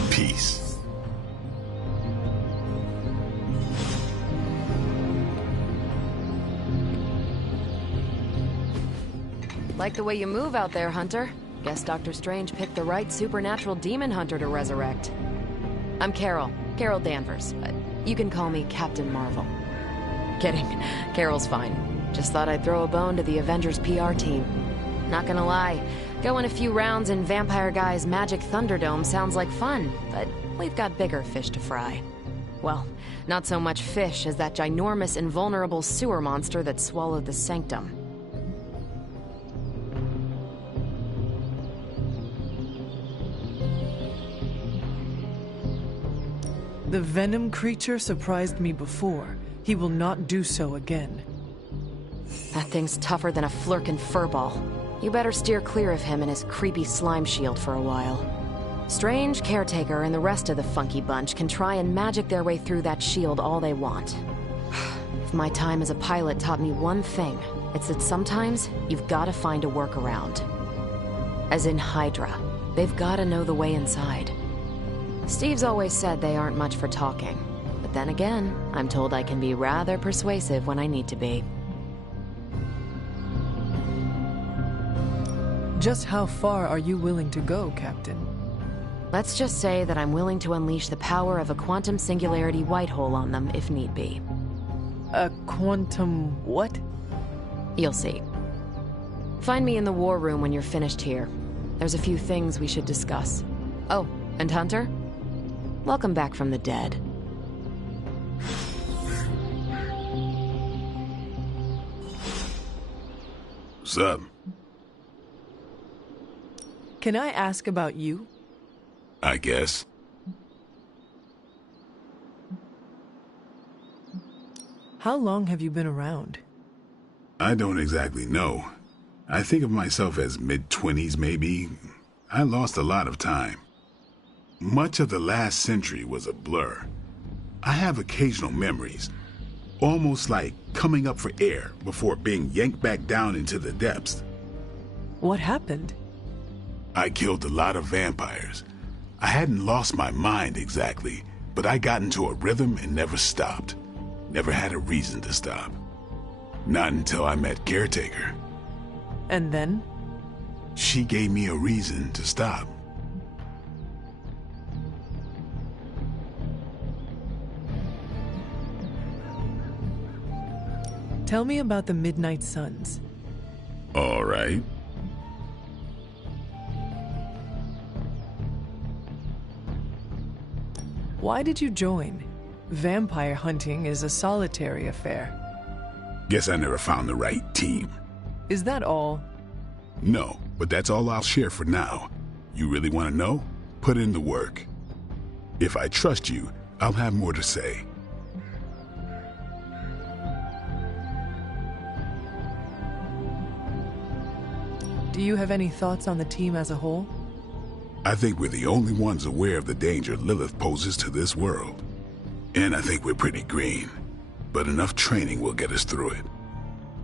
Peace. Like the way you move out there, Hunter. Guess Dr. Strange picked the right supernatural demon hunter to resurrect. I'm Carol Danvers, but you can call me Captain Marvel. Kidding, Carol's fine. Just thought I'd throw a bone to the Avengers PR team. Not gonna lie, going a few rounds in Vampire Guy's Magic Thunderdome sounds like fun, but we've got bigger fish to fry. Well, not so much fish as that ginormous invulnerable sewer monster that swallowed the Sanctum. The venom creature surprised me before. He will not do so again. That thing's tougher than a flirkin' furball. You better steer clear of him and his creepy slime shield for a while. Strange, Caretaker, and the rest of the funky bunch can try and magic their way through that shield all they want. If my time as a pilot taught me one thing, it's that sometimes you've gotta find a workaround. As in Hydra. They've gotta know the way inside. Steve's always said they aren't much for talking. But then again, I'm told I can be rather persuasive when I need to be. Just how far are you willing to go, Captain? Let's just say that I'm willing to unleash the power of a quantum singularity white hole on them if need be. A quantum what? You'll see. Find me in the war room when you're finished here. There's a few things we should discuss. Oh, and Hunter? Welcome back from the dead. What's up? Can I ask about you? I guess. How long have you been around? I don't exactly know. I think of myself as mid-20s, maybe. I lost a lot of time. Much of the last century was a blur. I have occasional memories, almost like coming up for air before being yanked back down into the depths. What happened? I killed a lot of vampires. I hadn't lost my mind exactly, but I got into a rhythm and never stopped. Never had a reason to stop. Not until I met Caretaker. And then? She gave me a reason to stop. Tell me about the Midnight Suns. All right. Why did you join? Vampire hunting is a solitary affair. Guess I never found the right team. Is that all? No, but that's all I'll share for now. You really want to know? Put in the work. If I trust you, I'll have more to say. Do you have any thoughts on the team as a whole? I think we're the only ones aware of the danger Lilith poses to this world. And I think we're pretty green. But enough training will get us through it.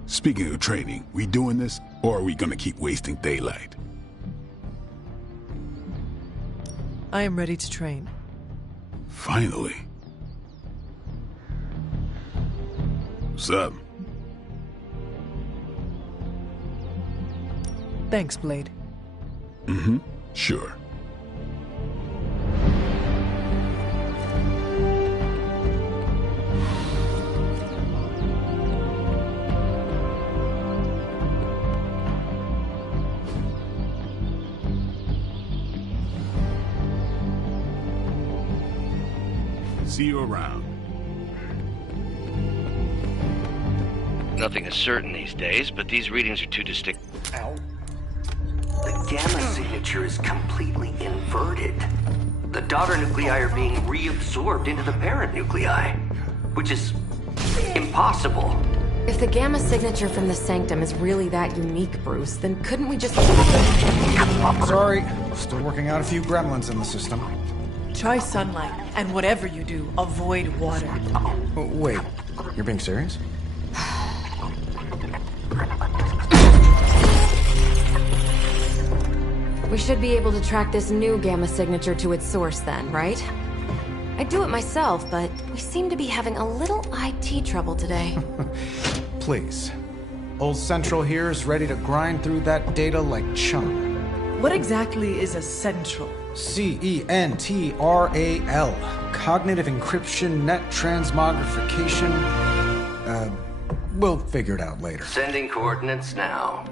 Speaking of training, we doing this, or are we gonna keep wasting daylight? I am ready to train. Finally. What's up? Thanks, Blade. Mm-hmm. Sure. See you around. Nothing is certain these days, but these readings are too distinct. Ow. The gamma signature is completely inverted. The daughter nuclei are being reabsorbed into the parent nuclei, which is impossible. If the gamma signature from the Sanctum is really that unique, Bruce, then couldn't we just... Sorry, still working out a few gremlins in the system. Try sunlight, and whatever you do, avoid water. Oh, wait, you're being serious? We should be able to track this new gamma signature to its source then, right? I'd do it myself, but we seem to be having a little IT trouble today. Please. Old Central here is ready to grind through that data like chum. What exactly is a central? CENTRAL. Cognitive encryption, net transmogrification. We'll figure it out later. Sending coordinates now.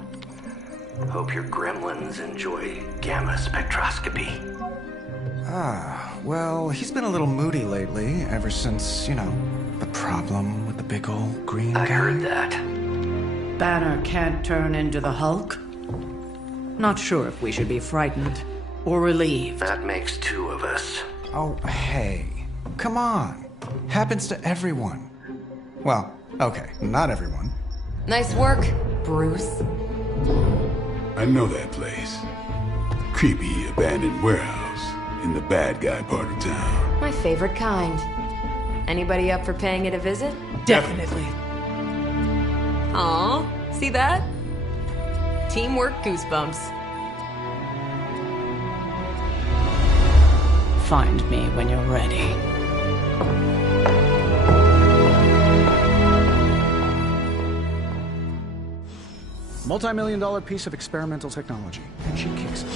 Hope your gremlins enjoy gamma spectroscopy. Well, he's been a little moody lately, ever since, the problem with the big old green guy. I heard that. Banner can't turn into the Hulk? Not sure if we should be frightened or relieved. That makes two of us. Oh, hey. Come on. Happens to everyone. Well, okay, not everyone. Nice work, Bruce. I know that place. Creepy abandoned warehouse in the bad guy part of town. My favorite kind. Anybody up for paying it a visit? Definitely. Aw, see that? Teamwork goosebumps. Find me when you're ready. Multi-million-dollar piece of experimental technology, and she kicks it.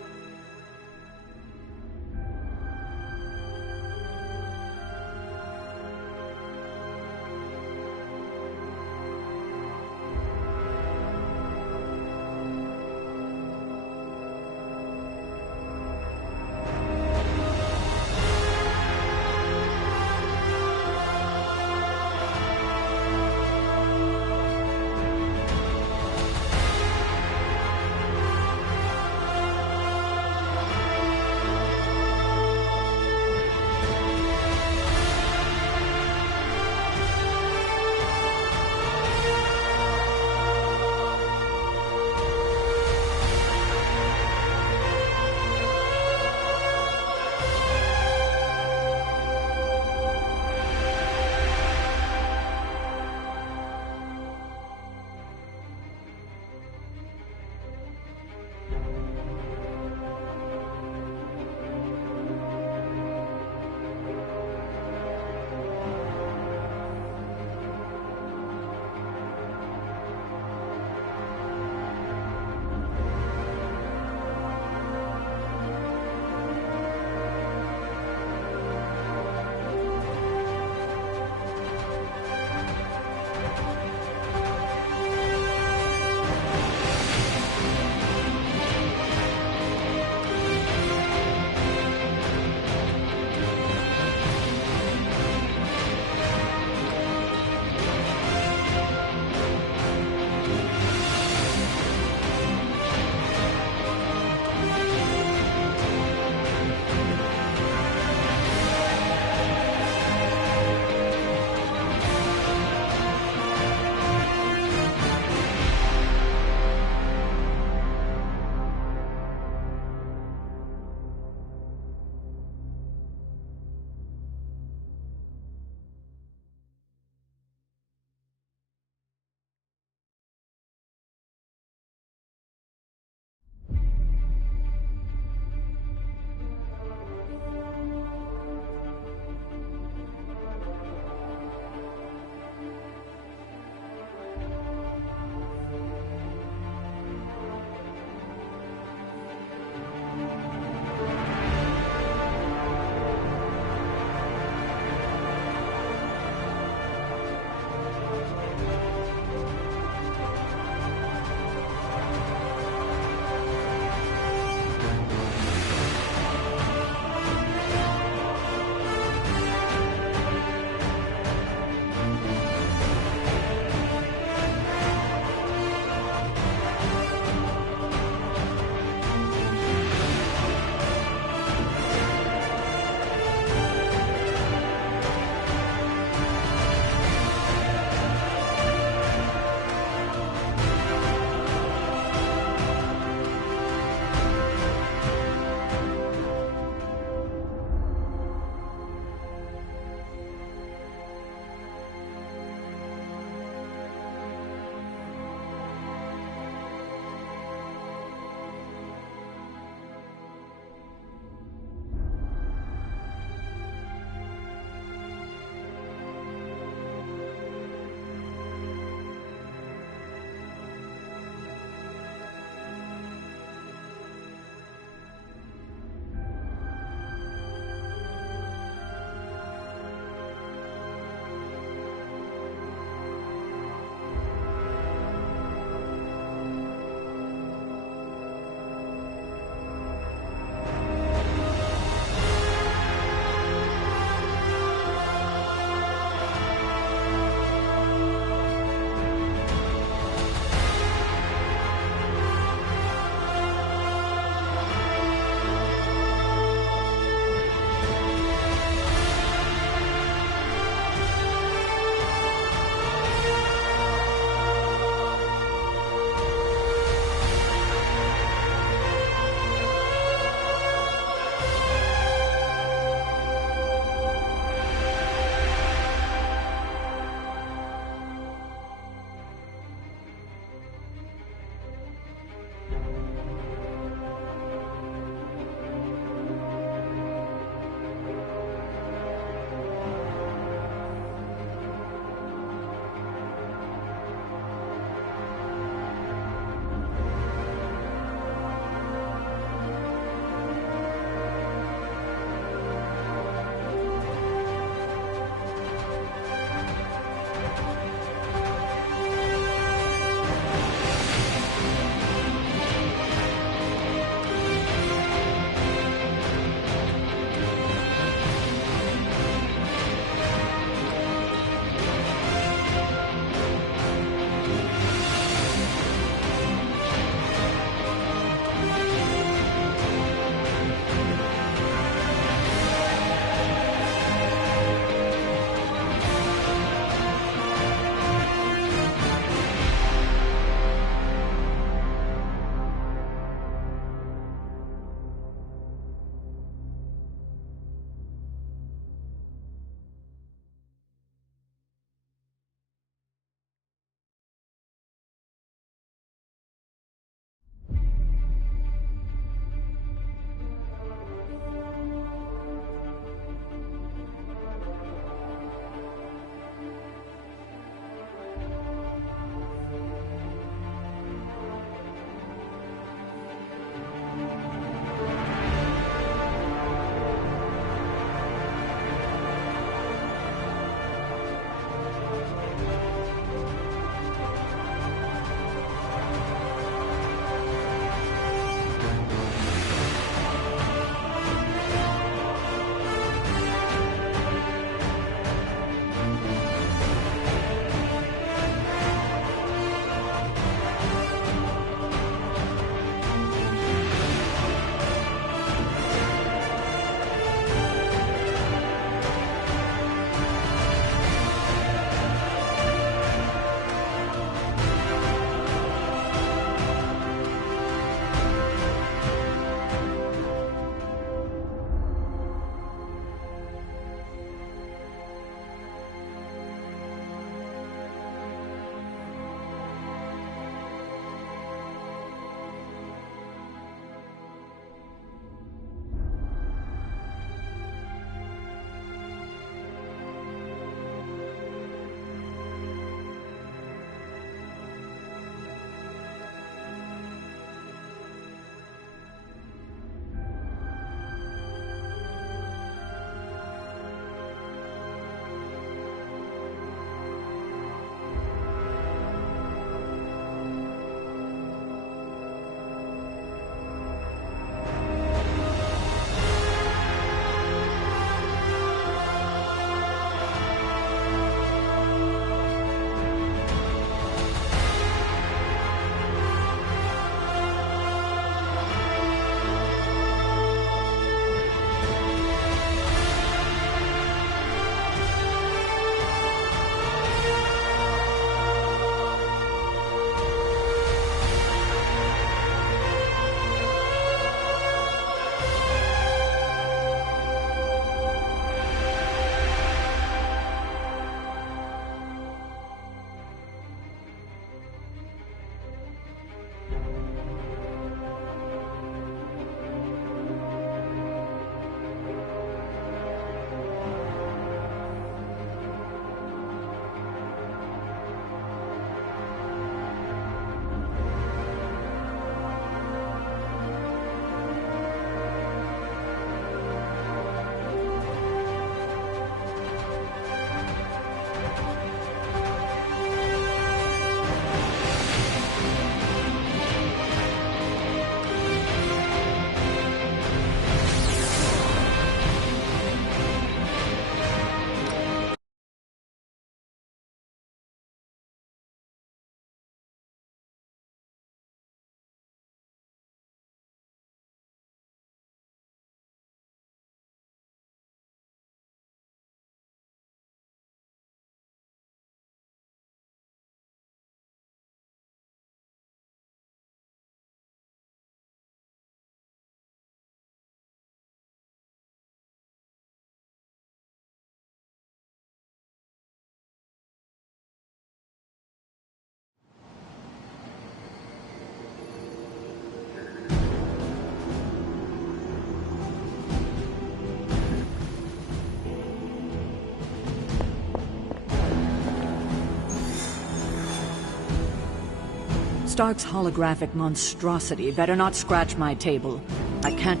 Stark's holographic monstrosity better not scratch my table. I can't...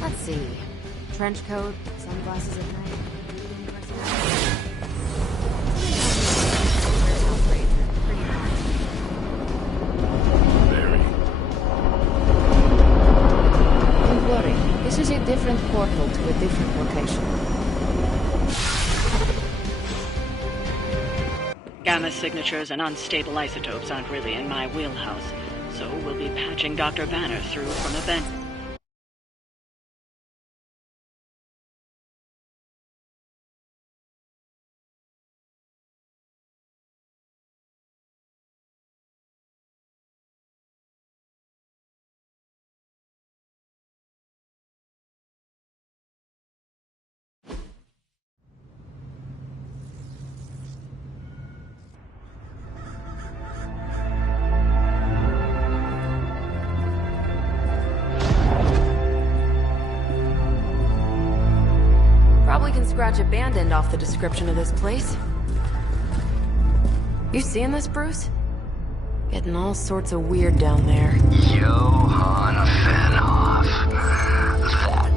Let's see. Trench coat, sunglasses at night. Don't worry. This is a different portal to a different location. Gamma signatures and unstable isotopes aren't really in my wheelhouse, so we'll be patching Dr. Banner through from a vent. Probably can scratch a band end off the description of this place. You seeing this, Bruce? Getting all sorts of weird down there. Johann Fenhoff. That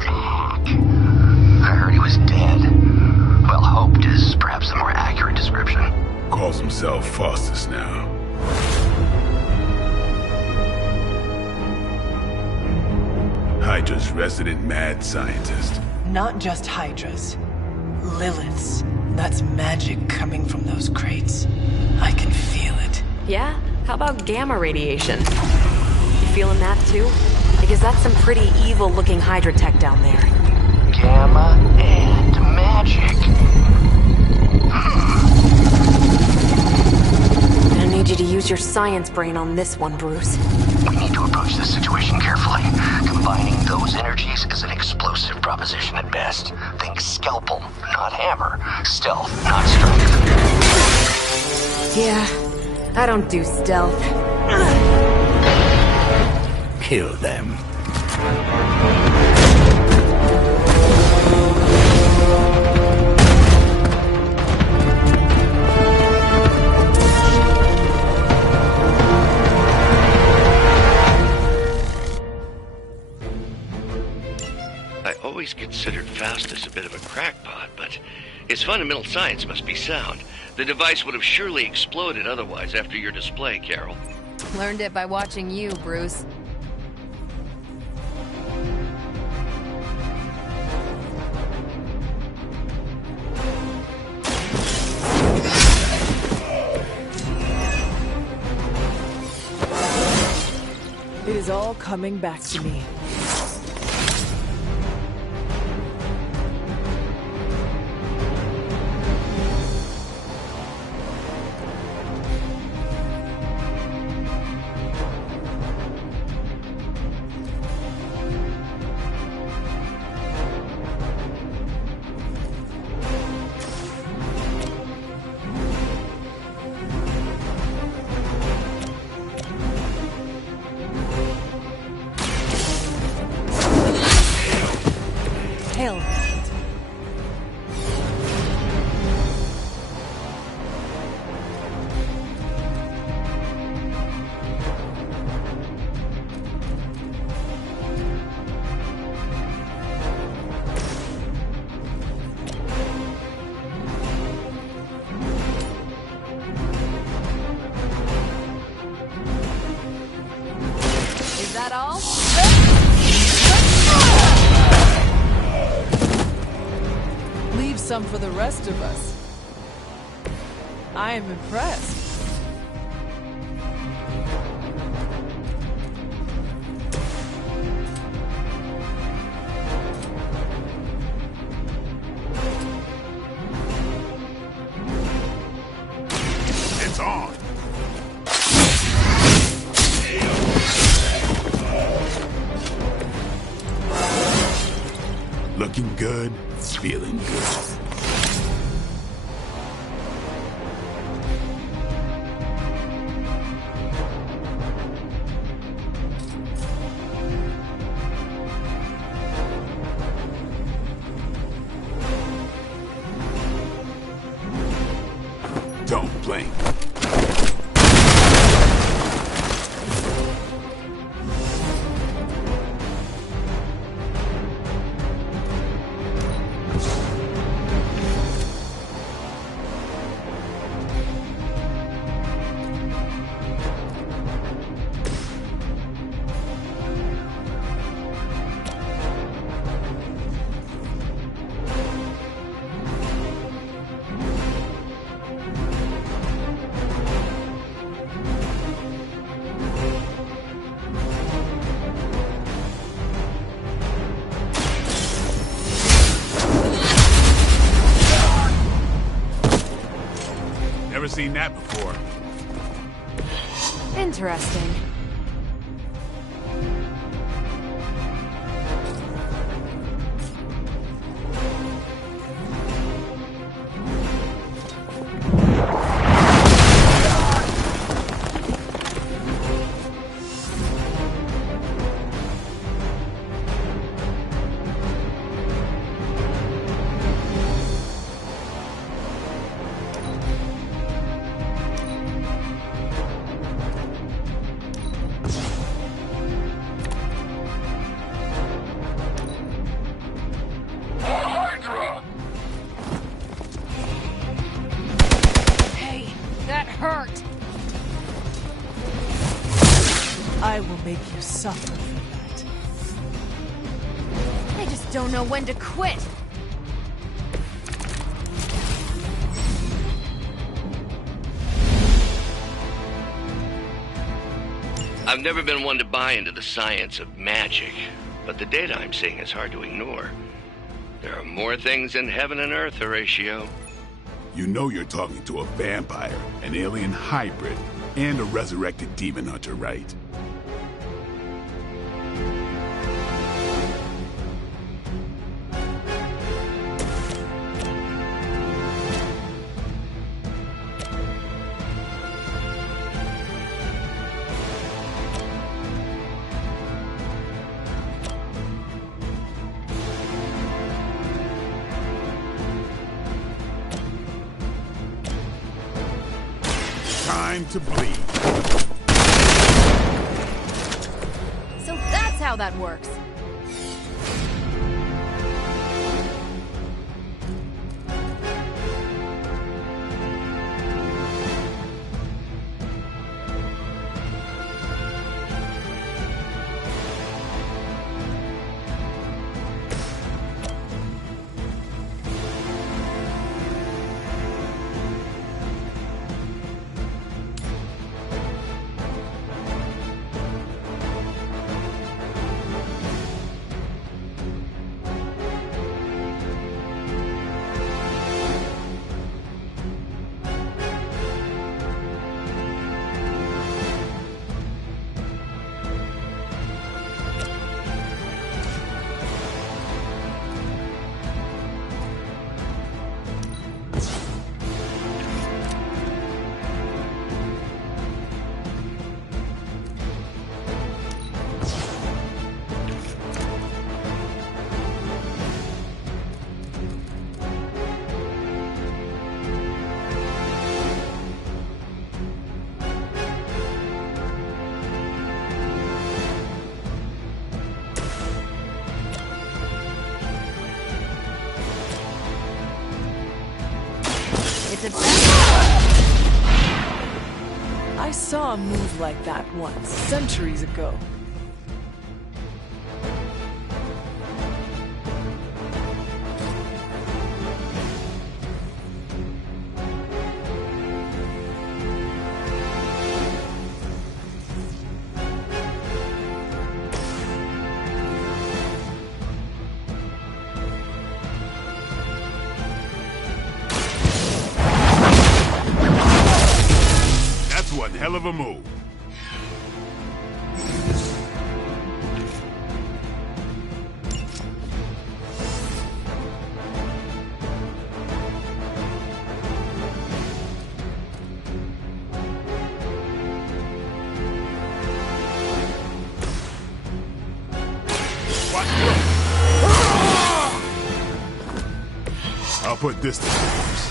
hack. I heard he was dead. Well, hoped is perhaps the more accurate description. Calls himself Faustus now. Hydra's resident mad scientist. Not just Hydra's. Lilith's. That's magic coming from those crates. I can feel it. Yeah? How about gamma radiation? You feeling that too? Because that's some pretty evil-looking Hydra tech down there. Gamma and magic. I need you to use your science brain on this one, Bruce. We need to approach this situation carefully. Combining those energies is an explosive proposition at best. Think scalpel, not hammer. Stealth, not strength. Yeah, I don't do stealth. Kill them. I always considered Faustus a bit of a crackpot, but his fundamental science must be sound. The device would have surely exploded otherwise after your display, Carol. Learned it by watching you, Bruce. It is all coming back to me. Hell. Is that all? Leave some for the rest of us. I am impressed. It's on. Looking good, feeling good. Don't blink. Never seen that before. Interesting. I will make you suffer for that. I just don't know when to quit. I've never been one to buy into the science of magic, but the data I'm seeing is hard to ignore. There are more things in heaven and earth, Horatio. You know you're talking to a vampire, an alien hybrid, and a resurrected demon hunter, right? Time to bleed. So that's how that works. I saw a move like that once, centuries ago. One hell of a move. I'll put this to use.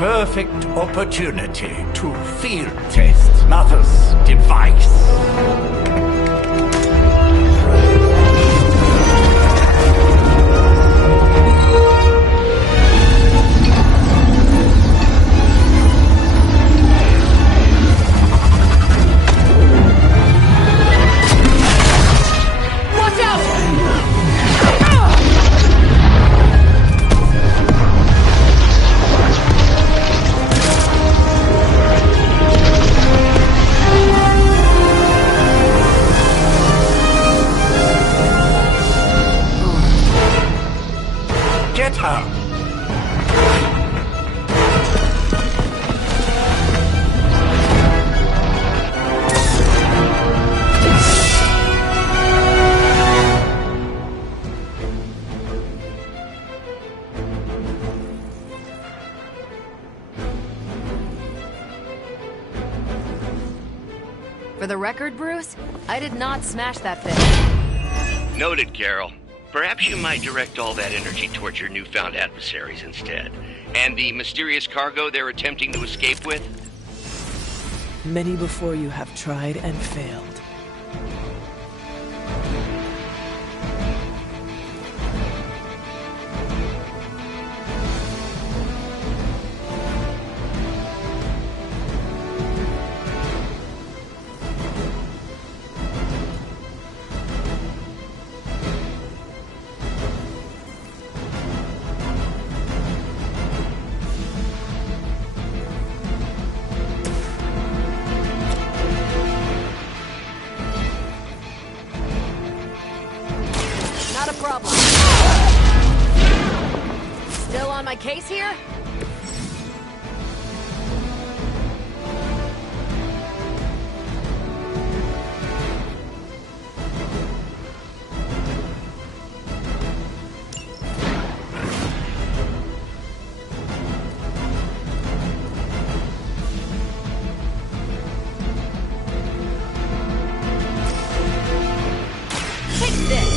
perfect opportunity to field test Mother's device. Get her! For the record, Bruce, I did not smash that thing. Noted, Carol. Perhaps you might direct all that energy towards your newfound adversaries instead. And the mysterious cargo they're attempting to escape with? Many before you have tried and failed. Not a problem. Still on my case here? Take this!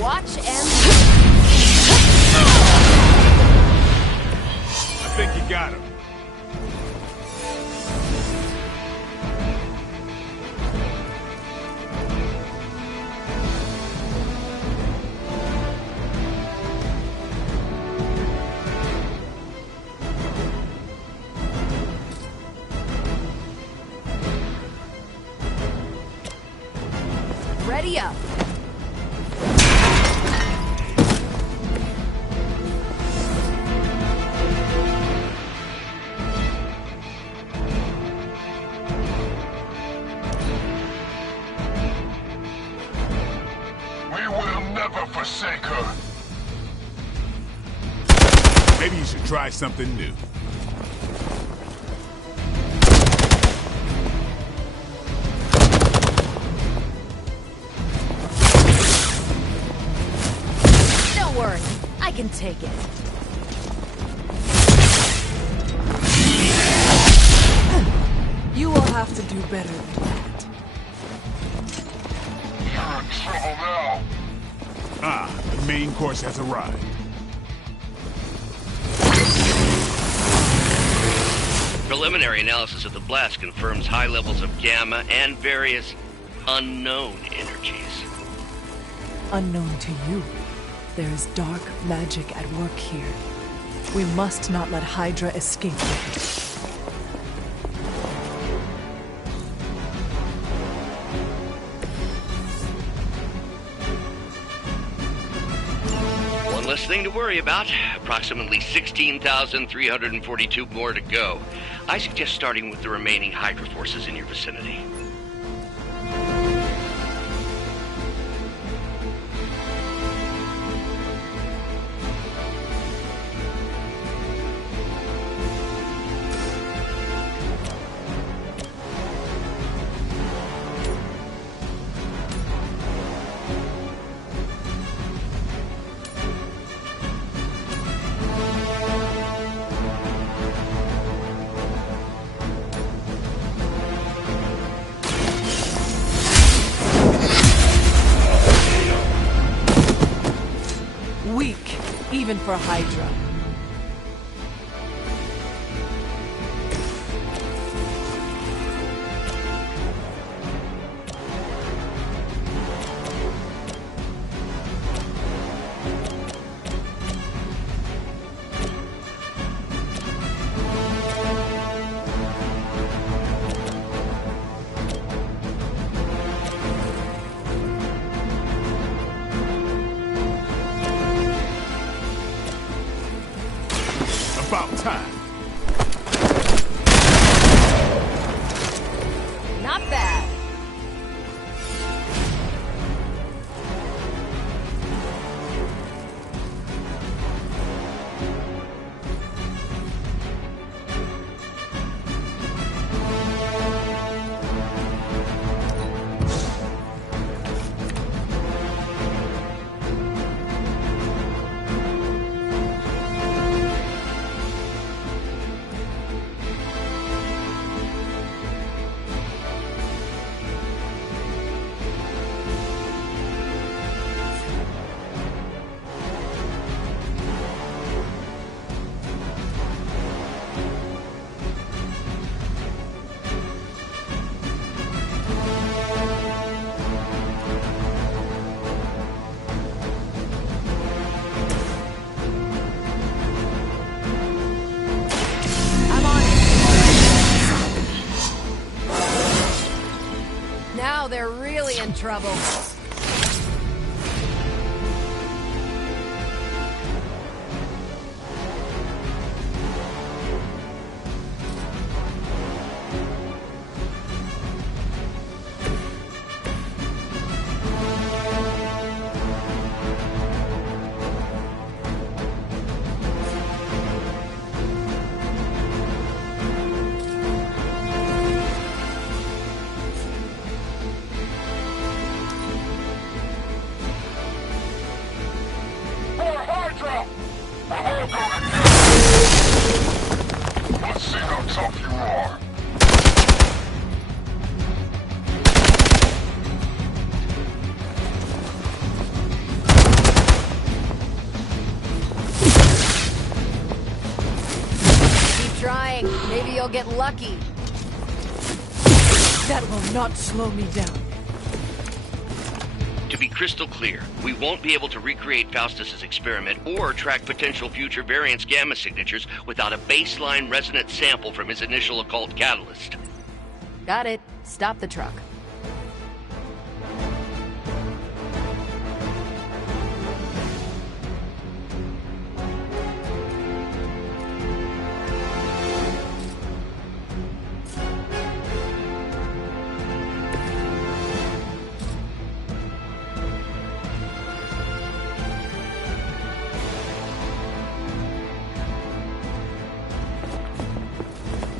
Watch and... I think you got him. Ready up. We will never forsake her. Maybe you should try something new. Don't worry, I can take it. You will have to do better than that. You're in trouble now. Ah, the main course has arrived. Preliminary analysis of the blast confirms high levels of gamma and various unknown energies. Unknown to you, there is dark magic at work here. We must not let Hydra escape with it. One less thing to worry about. Approximately 16,342 more to go. I suggest starting with the remaining Hydra forces in your vicinity. even for Hydra. About time. Not bad. Now they're really in trouble. Let's see how tough you are. Keep trying. Maybe you'll get lucky. That will not slow me down. To be crystal clear, we won't be able to recreate Faustus's experiment or track potential future variance gamma signatures without a baseline resonance sample from his initial occult catalyst. Got it. Stop the truck.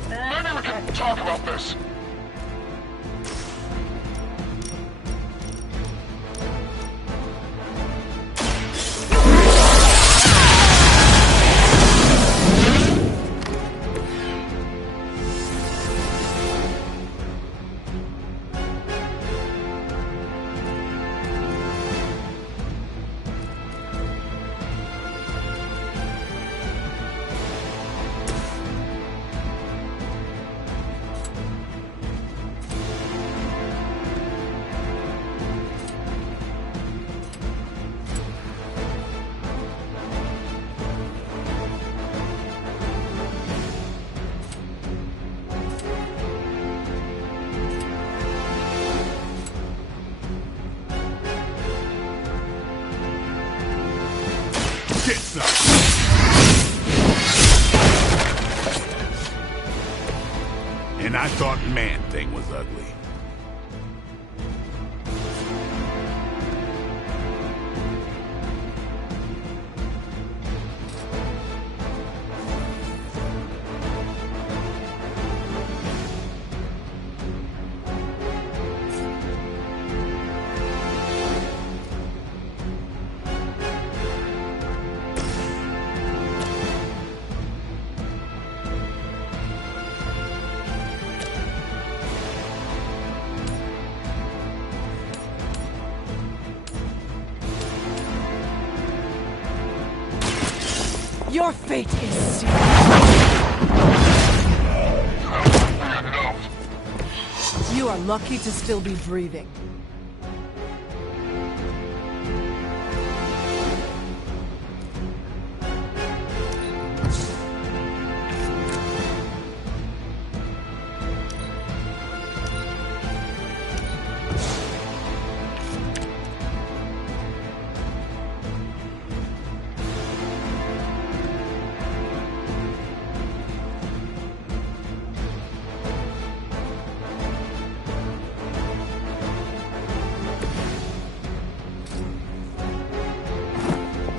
Maybe we can talk about this. Get some. And I thought Man-Thing was ugly. Your fate is sealed. You are lucky to still be breathing.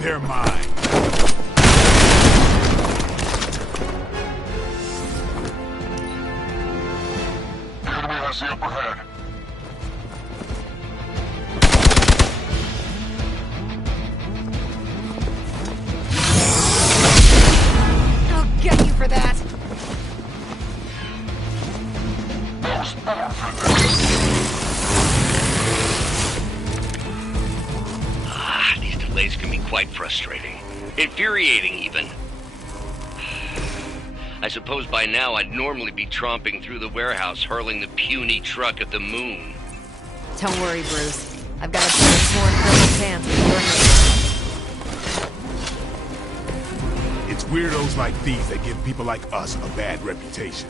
They're mine. The enemy has the upper hand. I'll get you for that. That was better for this. These delays can be quite frustrating. Infuriating, even. I suppose by now I'd normally be tromping through the warehouse, hurling the puny truck at the moon. Don't worry, Bruce. I've got a pair of torn purple pants with your name. It's weirdos like these that give people like us a bad reputation.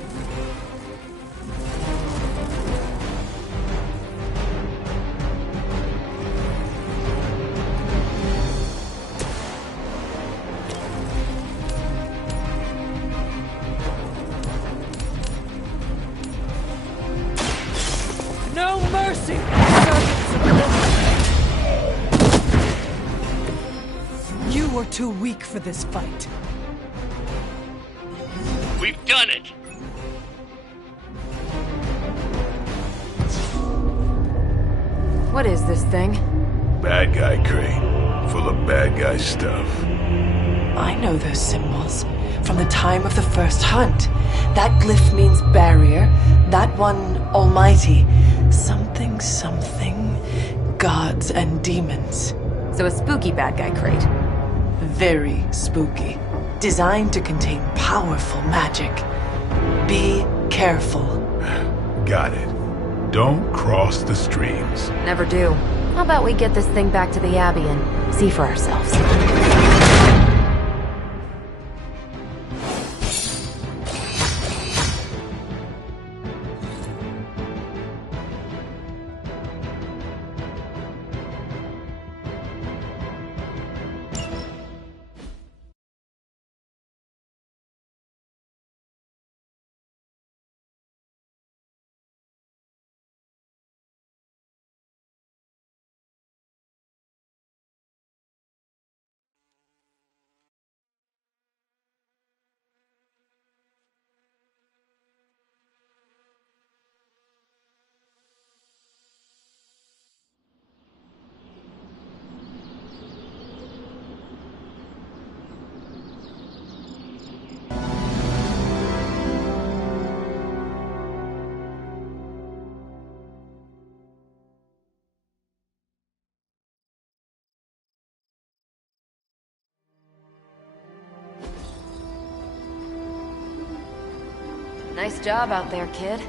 No mercy! You were too weak for this fight. We've done it! What is this thing? Bad guy crate, full of bad guy stuff. I know those symbols from the time of the first hunt. That glyph means barrier, that one almighty. Something, something, gods and demons. So a spooky bad guy crate. Very spooky. Designed to contain powerful magic. Be careful. Got it. Don't cross the streams. Never do. How about we get this thing back to the Abbey and see for ourselves? Nice job out there, kid.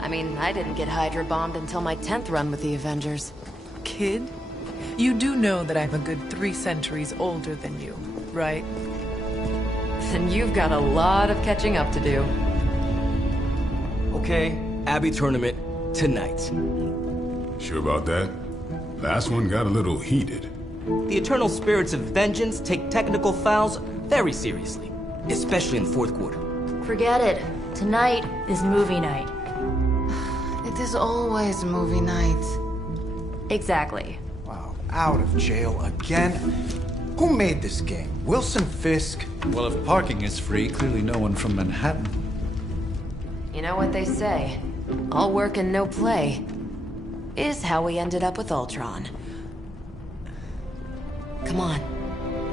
I mean, I didn't get Hydra bombed until my 10th run with the Avengers. Kid? You do know that I'm a good 3 centuries older than you, right? Then you've got a lot of catching up to do. Okay, Abbey tournament tonight. Sure about that? Last one got a little heated. The eternal spirits of vengeance take technical fouls very seriously, especially in the fourth quarter. Forget it. Tonight is movie night. It is always movie night. Exactly. Wow, out of jail again? Who made this game? Wilson Fisk? Well, if parking is free, clearly no one from Manhattan. You know what they say? All work and no play is how we ended up with Ultron. Come on.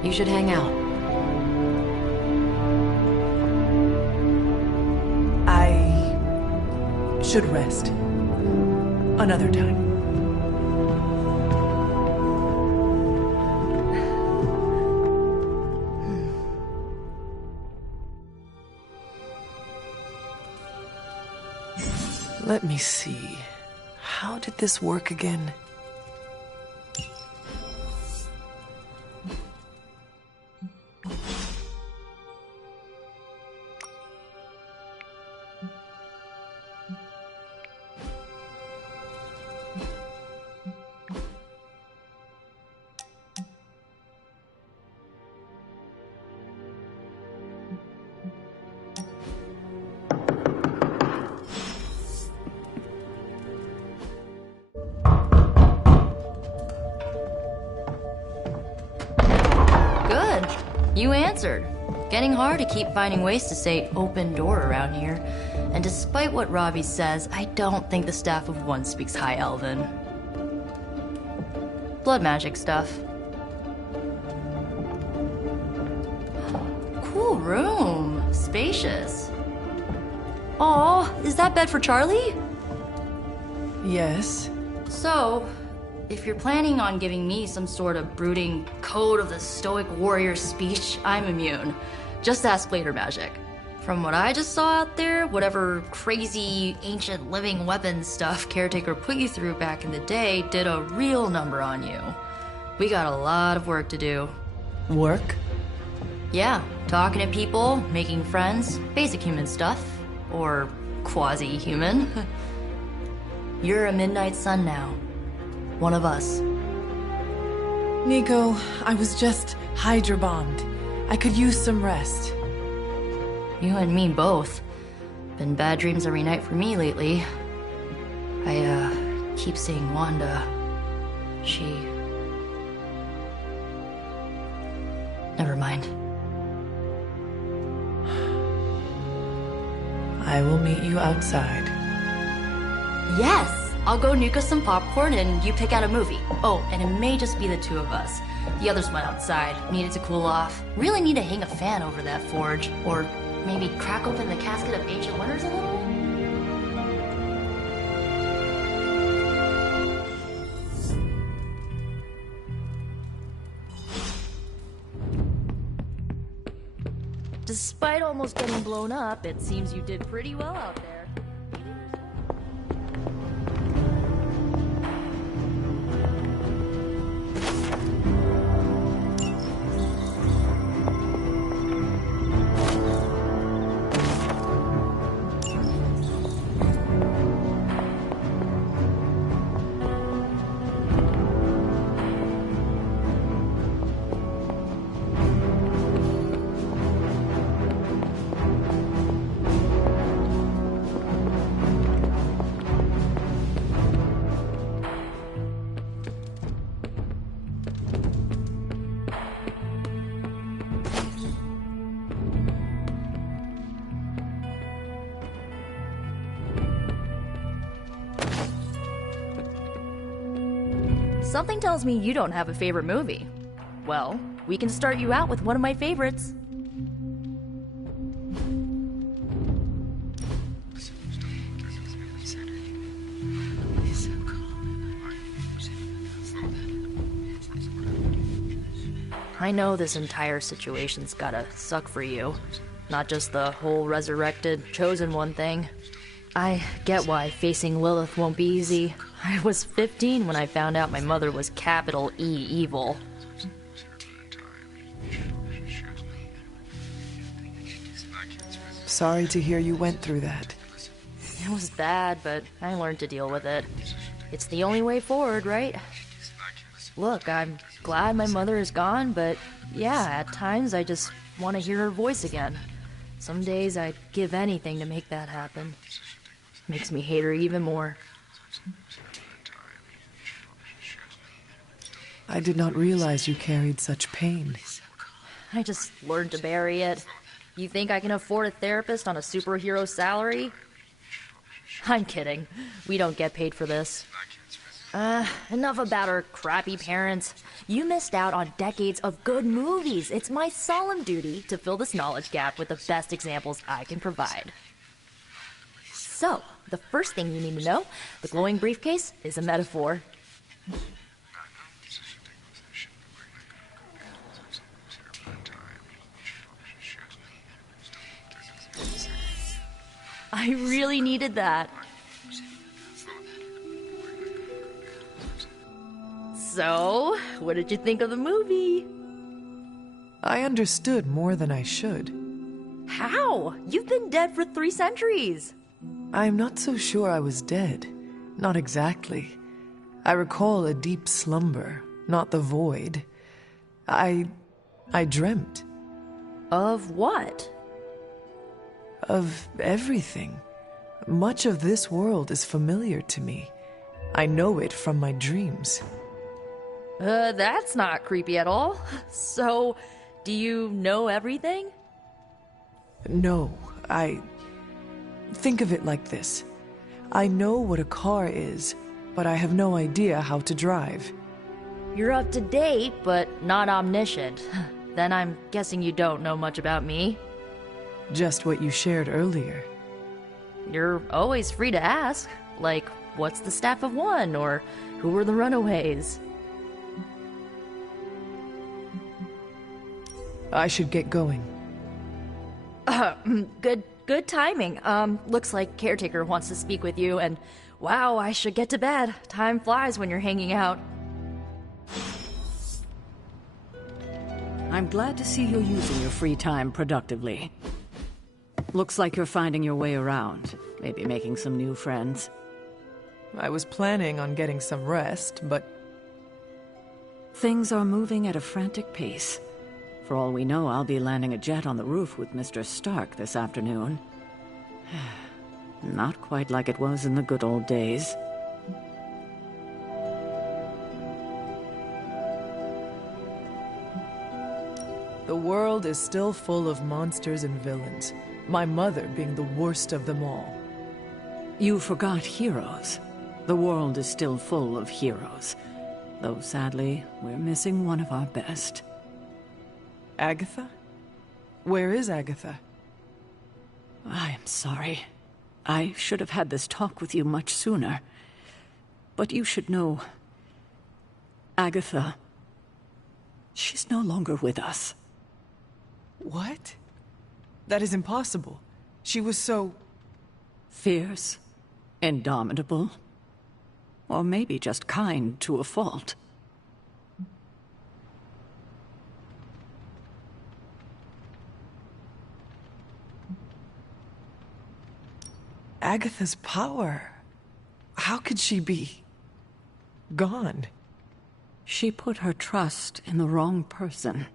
You should hang out. I should rest. Another time. Let me see. How did this work again? Good. You answered. Getting hard to keep finding ways to say open door around here. And despite what Robbie says, I don't think the staff of one speaks High Elven. Blood magic stuff. Cool room. Spacious. Aw, is that bed for Charlie? Yes. So, if you're planning on giving me some sort of brooding code of the stoic warrior speech, I'm immune. Just ask later, magic. From what I just saw out there, whatever crazy ancient living weapons stuff Caretaker put you through back in the day did a real number on you. We got a lot of work to do. Work? Yeah, talking to people, making friends, basic human stuff. Or quasi-human. You're a Midnight Sun now. One of us. Nico, I was just Hydra bombed. I could use some rest. You and me both. Been bad dreams every night for me lately. I, keep seeing Wanda. She... Never mind. I will meet you outside. Yes! I'll go nuke us some popcorn and you pick out a movie. Oh, and it may just be the two of us. The others went outside, needed to cool off. Really need to hang a fan over that forge. Or maybe crack open the casket of ancient wonders a little? Despite almost getting blown up, it seems you did pretty well out there. Something tells me you don't have a favorite movie. Well, we can start you out with one of my favorites. I know this entire situation's gotta suck for you. Not just the whole resurrected, chosen one thing. I get why facing Lilith won't be easy. I was 15 when I found out my mother was capital E evil. Sorry to hear you went through that. It was bad, but I learned to deal with it. It's the only way forward, right? Look, I'm glad my mother is gone, but yeah, at times I just want to hear her voice again. Some days I'd give anything to make that happen. Makes me hate her even more. I did not realize you carried such pain. I just learned to bury it. You think I can afford a therapist on a superhero salary? I'm kidding. We don't get paid for this. Enough about our crappy parents. You missed out on decades of good movies. It's my solemn duty to fill this knowledge gap with the best examples I can provide. So, the first thing you need to know, the glowing briefcase is a metaphor. I really needed that. So, what did you think of the movie? I understood more than I should. How? You've been dead for 3 centuries. I'm not so sure I was dead. Not exactly. I recall a deep slumber, not the void. I dreamt. Of what? Of everything. Much of this world is familiar to me. I know it from my dreams. That's not creepy at all. So, do you know everything? No, Think of it like this. I know what a car is, but I have no idea how to drive. You're up to date, but not omniscient. Then I'm guessing you don't know much about me. Just what you shared earlier. You're always free to ask. Like, what's the staff of one? Or who were the runaways? I should get going. Good timing. Looks like Caretaker wants to speak with you, and wow, I should get to bed. Time flies when you're hanging out. I'm glad to see you're using your free time productively. Looks like you're finding your way around, maybe making some new friends. I was planning on getting some rest, but... Things are moving at a frantic pace. For all we know, I'll be landing a jet on the roof with Mr. Stark this afternoon. Not quite like it was in the good old days. The world is still full of monsters and villains, my mother being the worst of them all. You forgot heroes. The world is still full of heroes. Though sadly, we're missing one of our best. Agatha? Where is Agatha? I am sorry. I should have had this talk with you much sooner. But you should know... Agatha... she's no longer with us. What? That is impossible. She was so... fierce, indomitable, or maybe just kind to a fault. Agatha's power. How could she be... gone? She put her trust in the wrong person.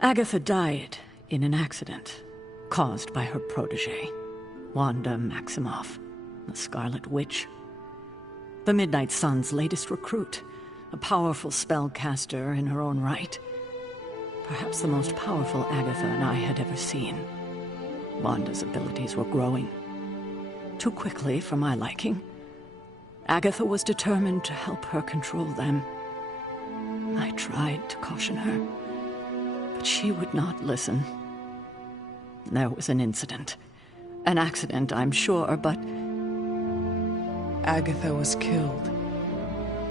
Agatha died in an accident caused by her protege, Wanda Maximoff, the Scarlet Witch. The Midnight Sun's latest recruit, a powerful spellcaster in her own right. Perhaps the most powerful Agatha and I had ever seen. Wanda's abilities were growing. Too quickly for my liking. Agatha was determined to help her control them. I tried to caution her, but she would not listen. There was an incident. An accident, I'm sure, but... Agatha was killed.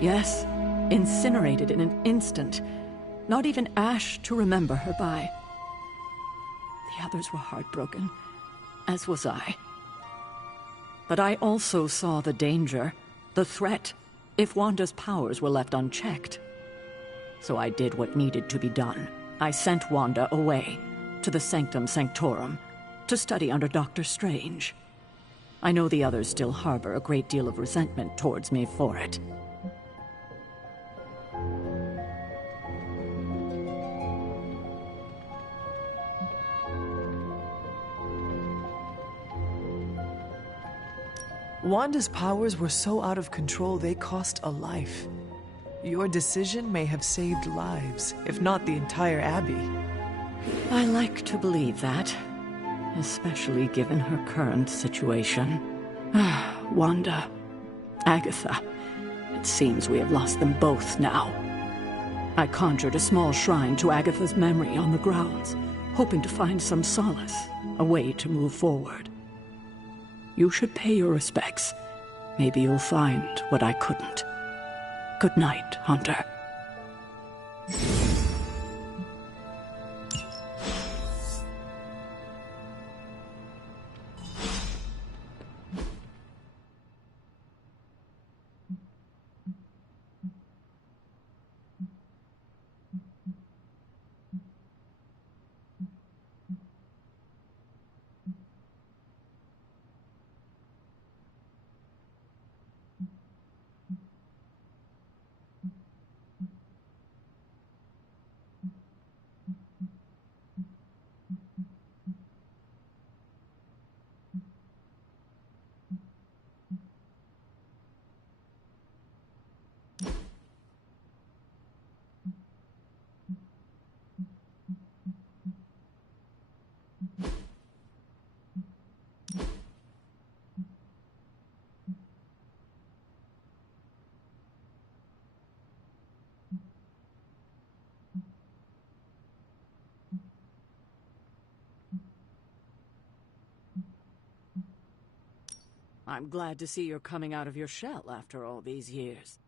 Yes, incinerated in an instant. Not even ash to remember her by. The others were heartbroken, as was I. But I also saw the danger, the threat, if Wanda's powers were left unchecked. So I did what needed to be done. I sent Wanda away, to the Sanctum Sanctorum, to study under Dr. Strange. I know the others still harbor a great deal of resentment towards me for it. Wanda's powers were so out of control they cost a life. Your decision may have saved lives, if not the entire Abbey. I like to believe that, especially given her current situation. Wanda, Agatha, it seems we have lost them both now. I conjured a small shrine to Agatha's memory on the grounds, hoping to find some solace, a way to move forward. You should pay your respects. Maybe you'll find what I couldn't. Good night, Hunter. I'm glad to see you're coming out of your shell after all these years.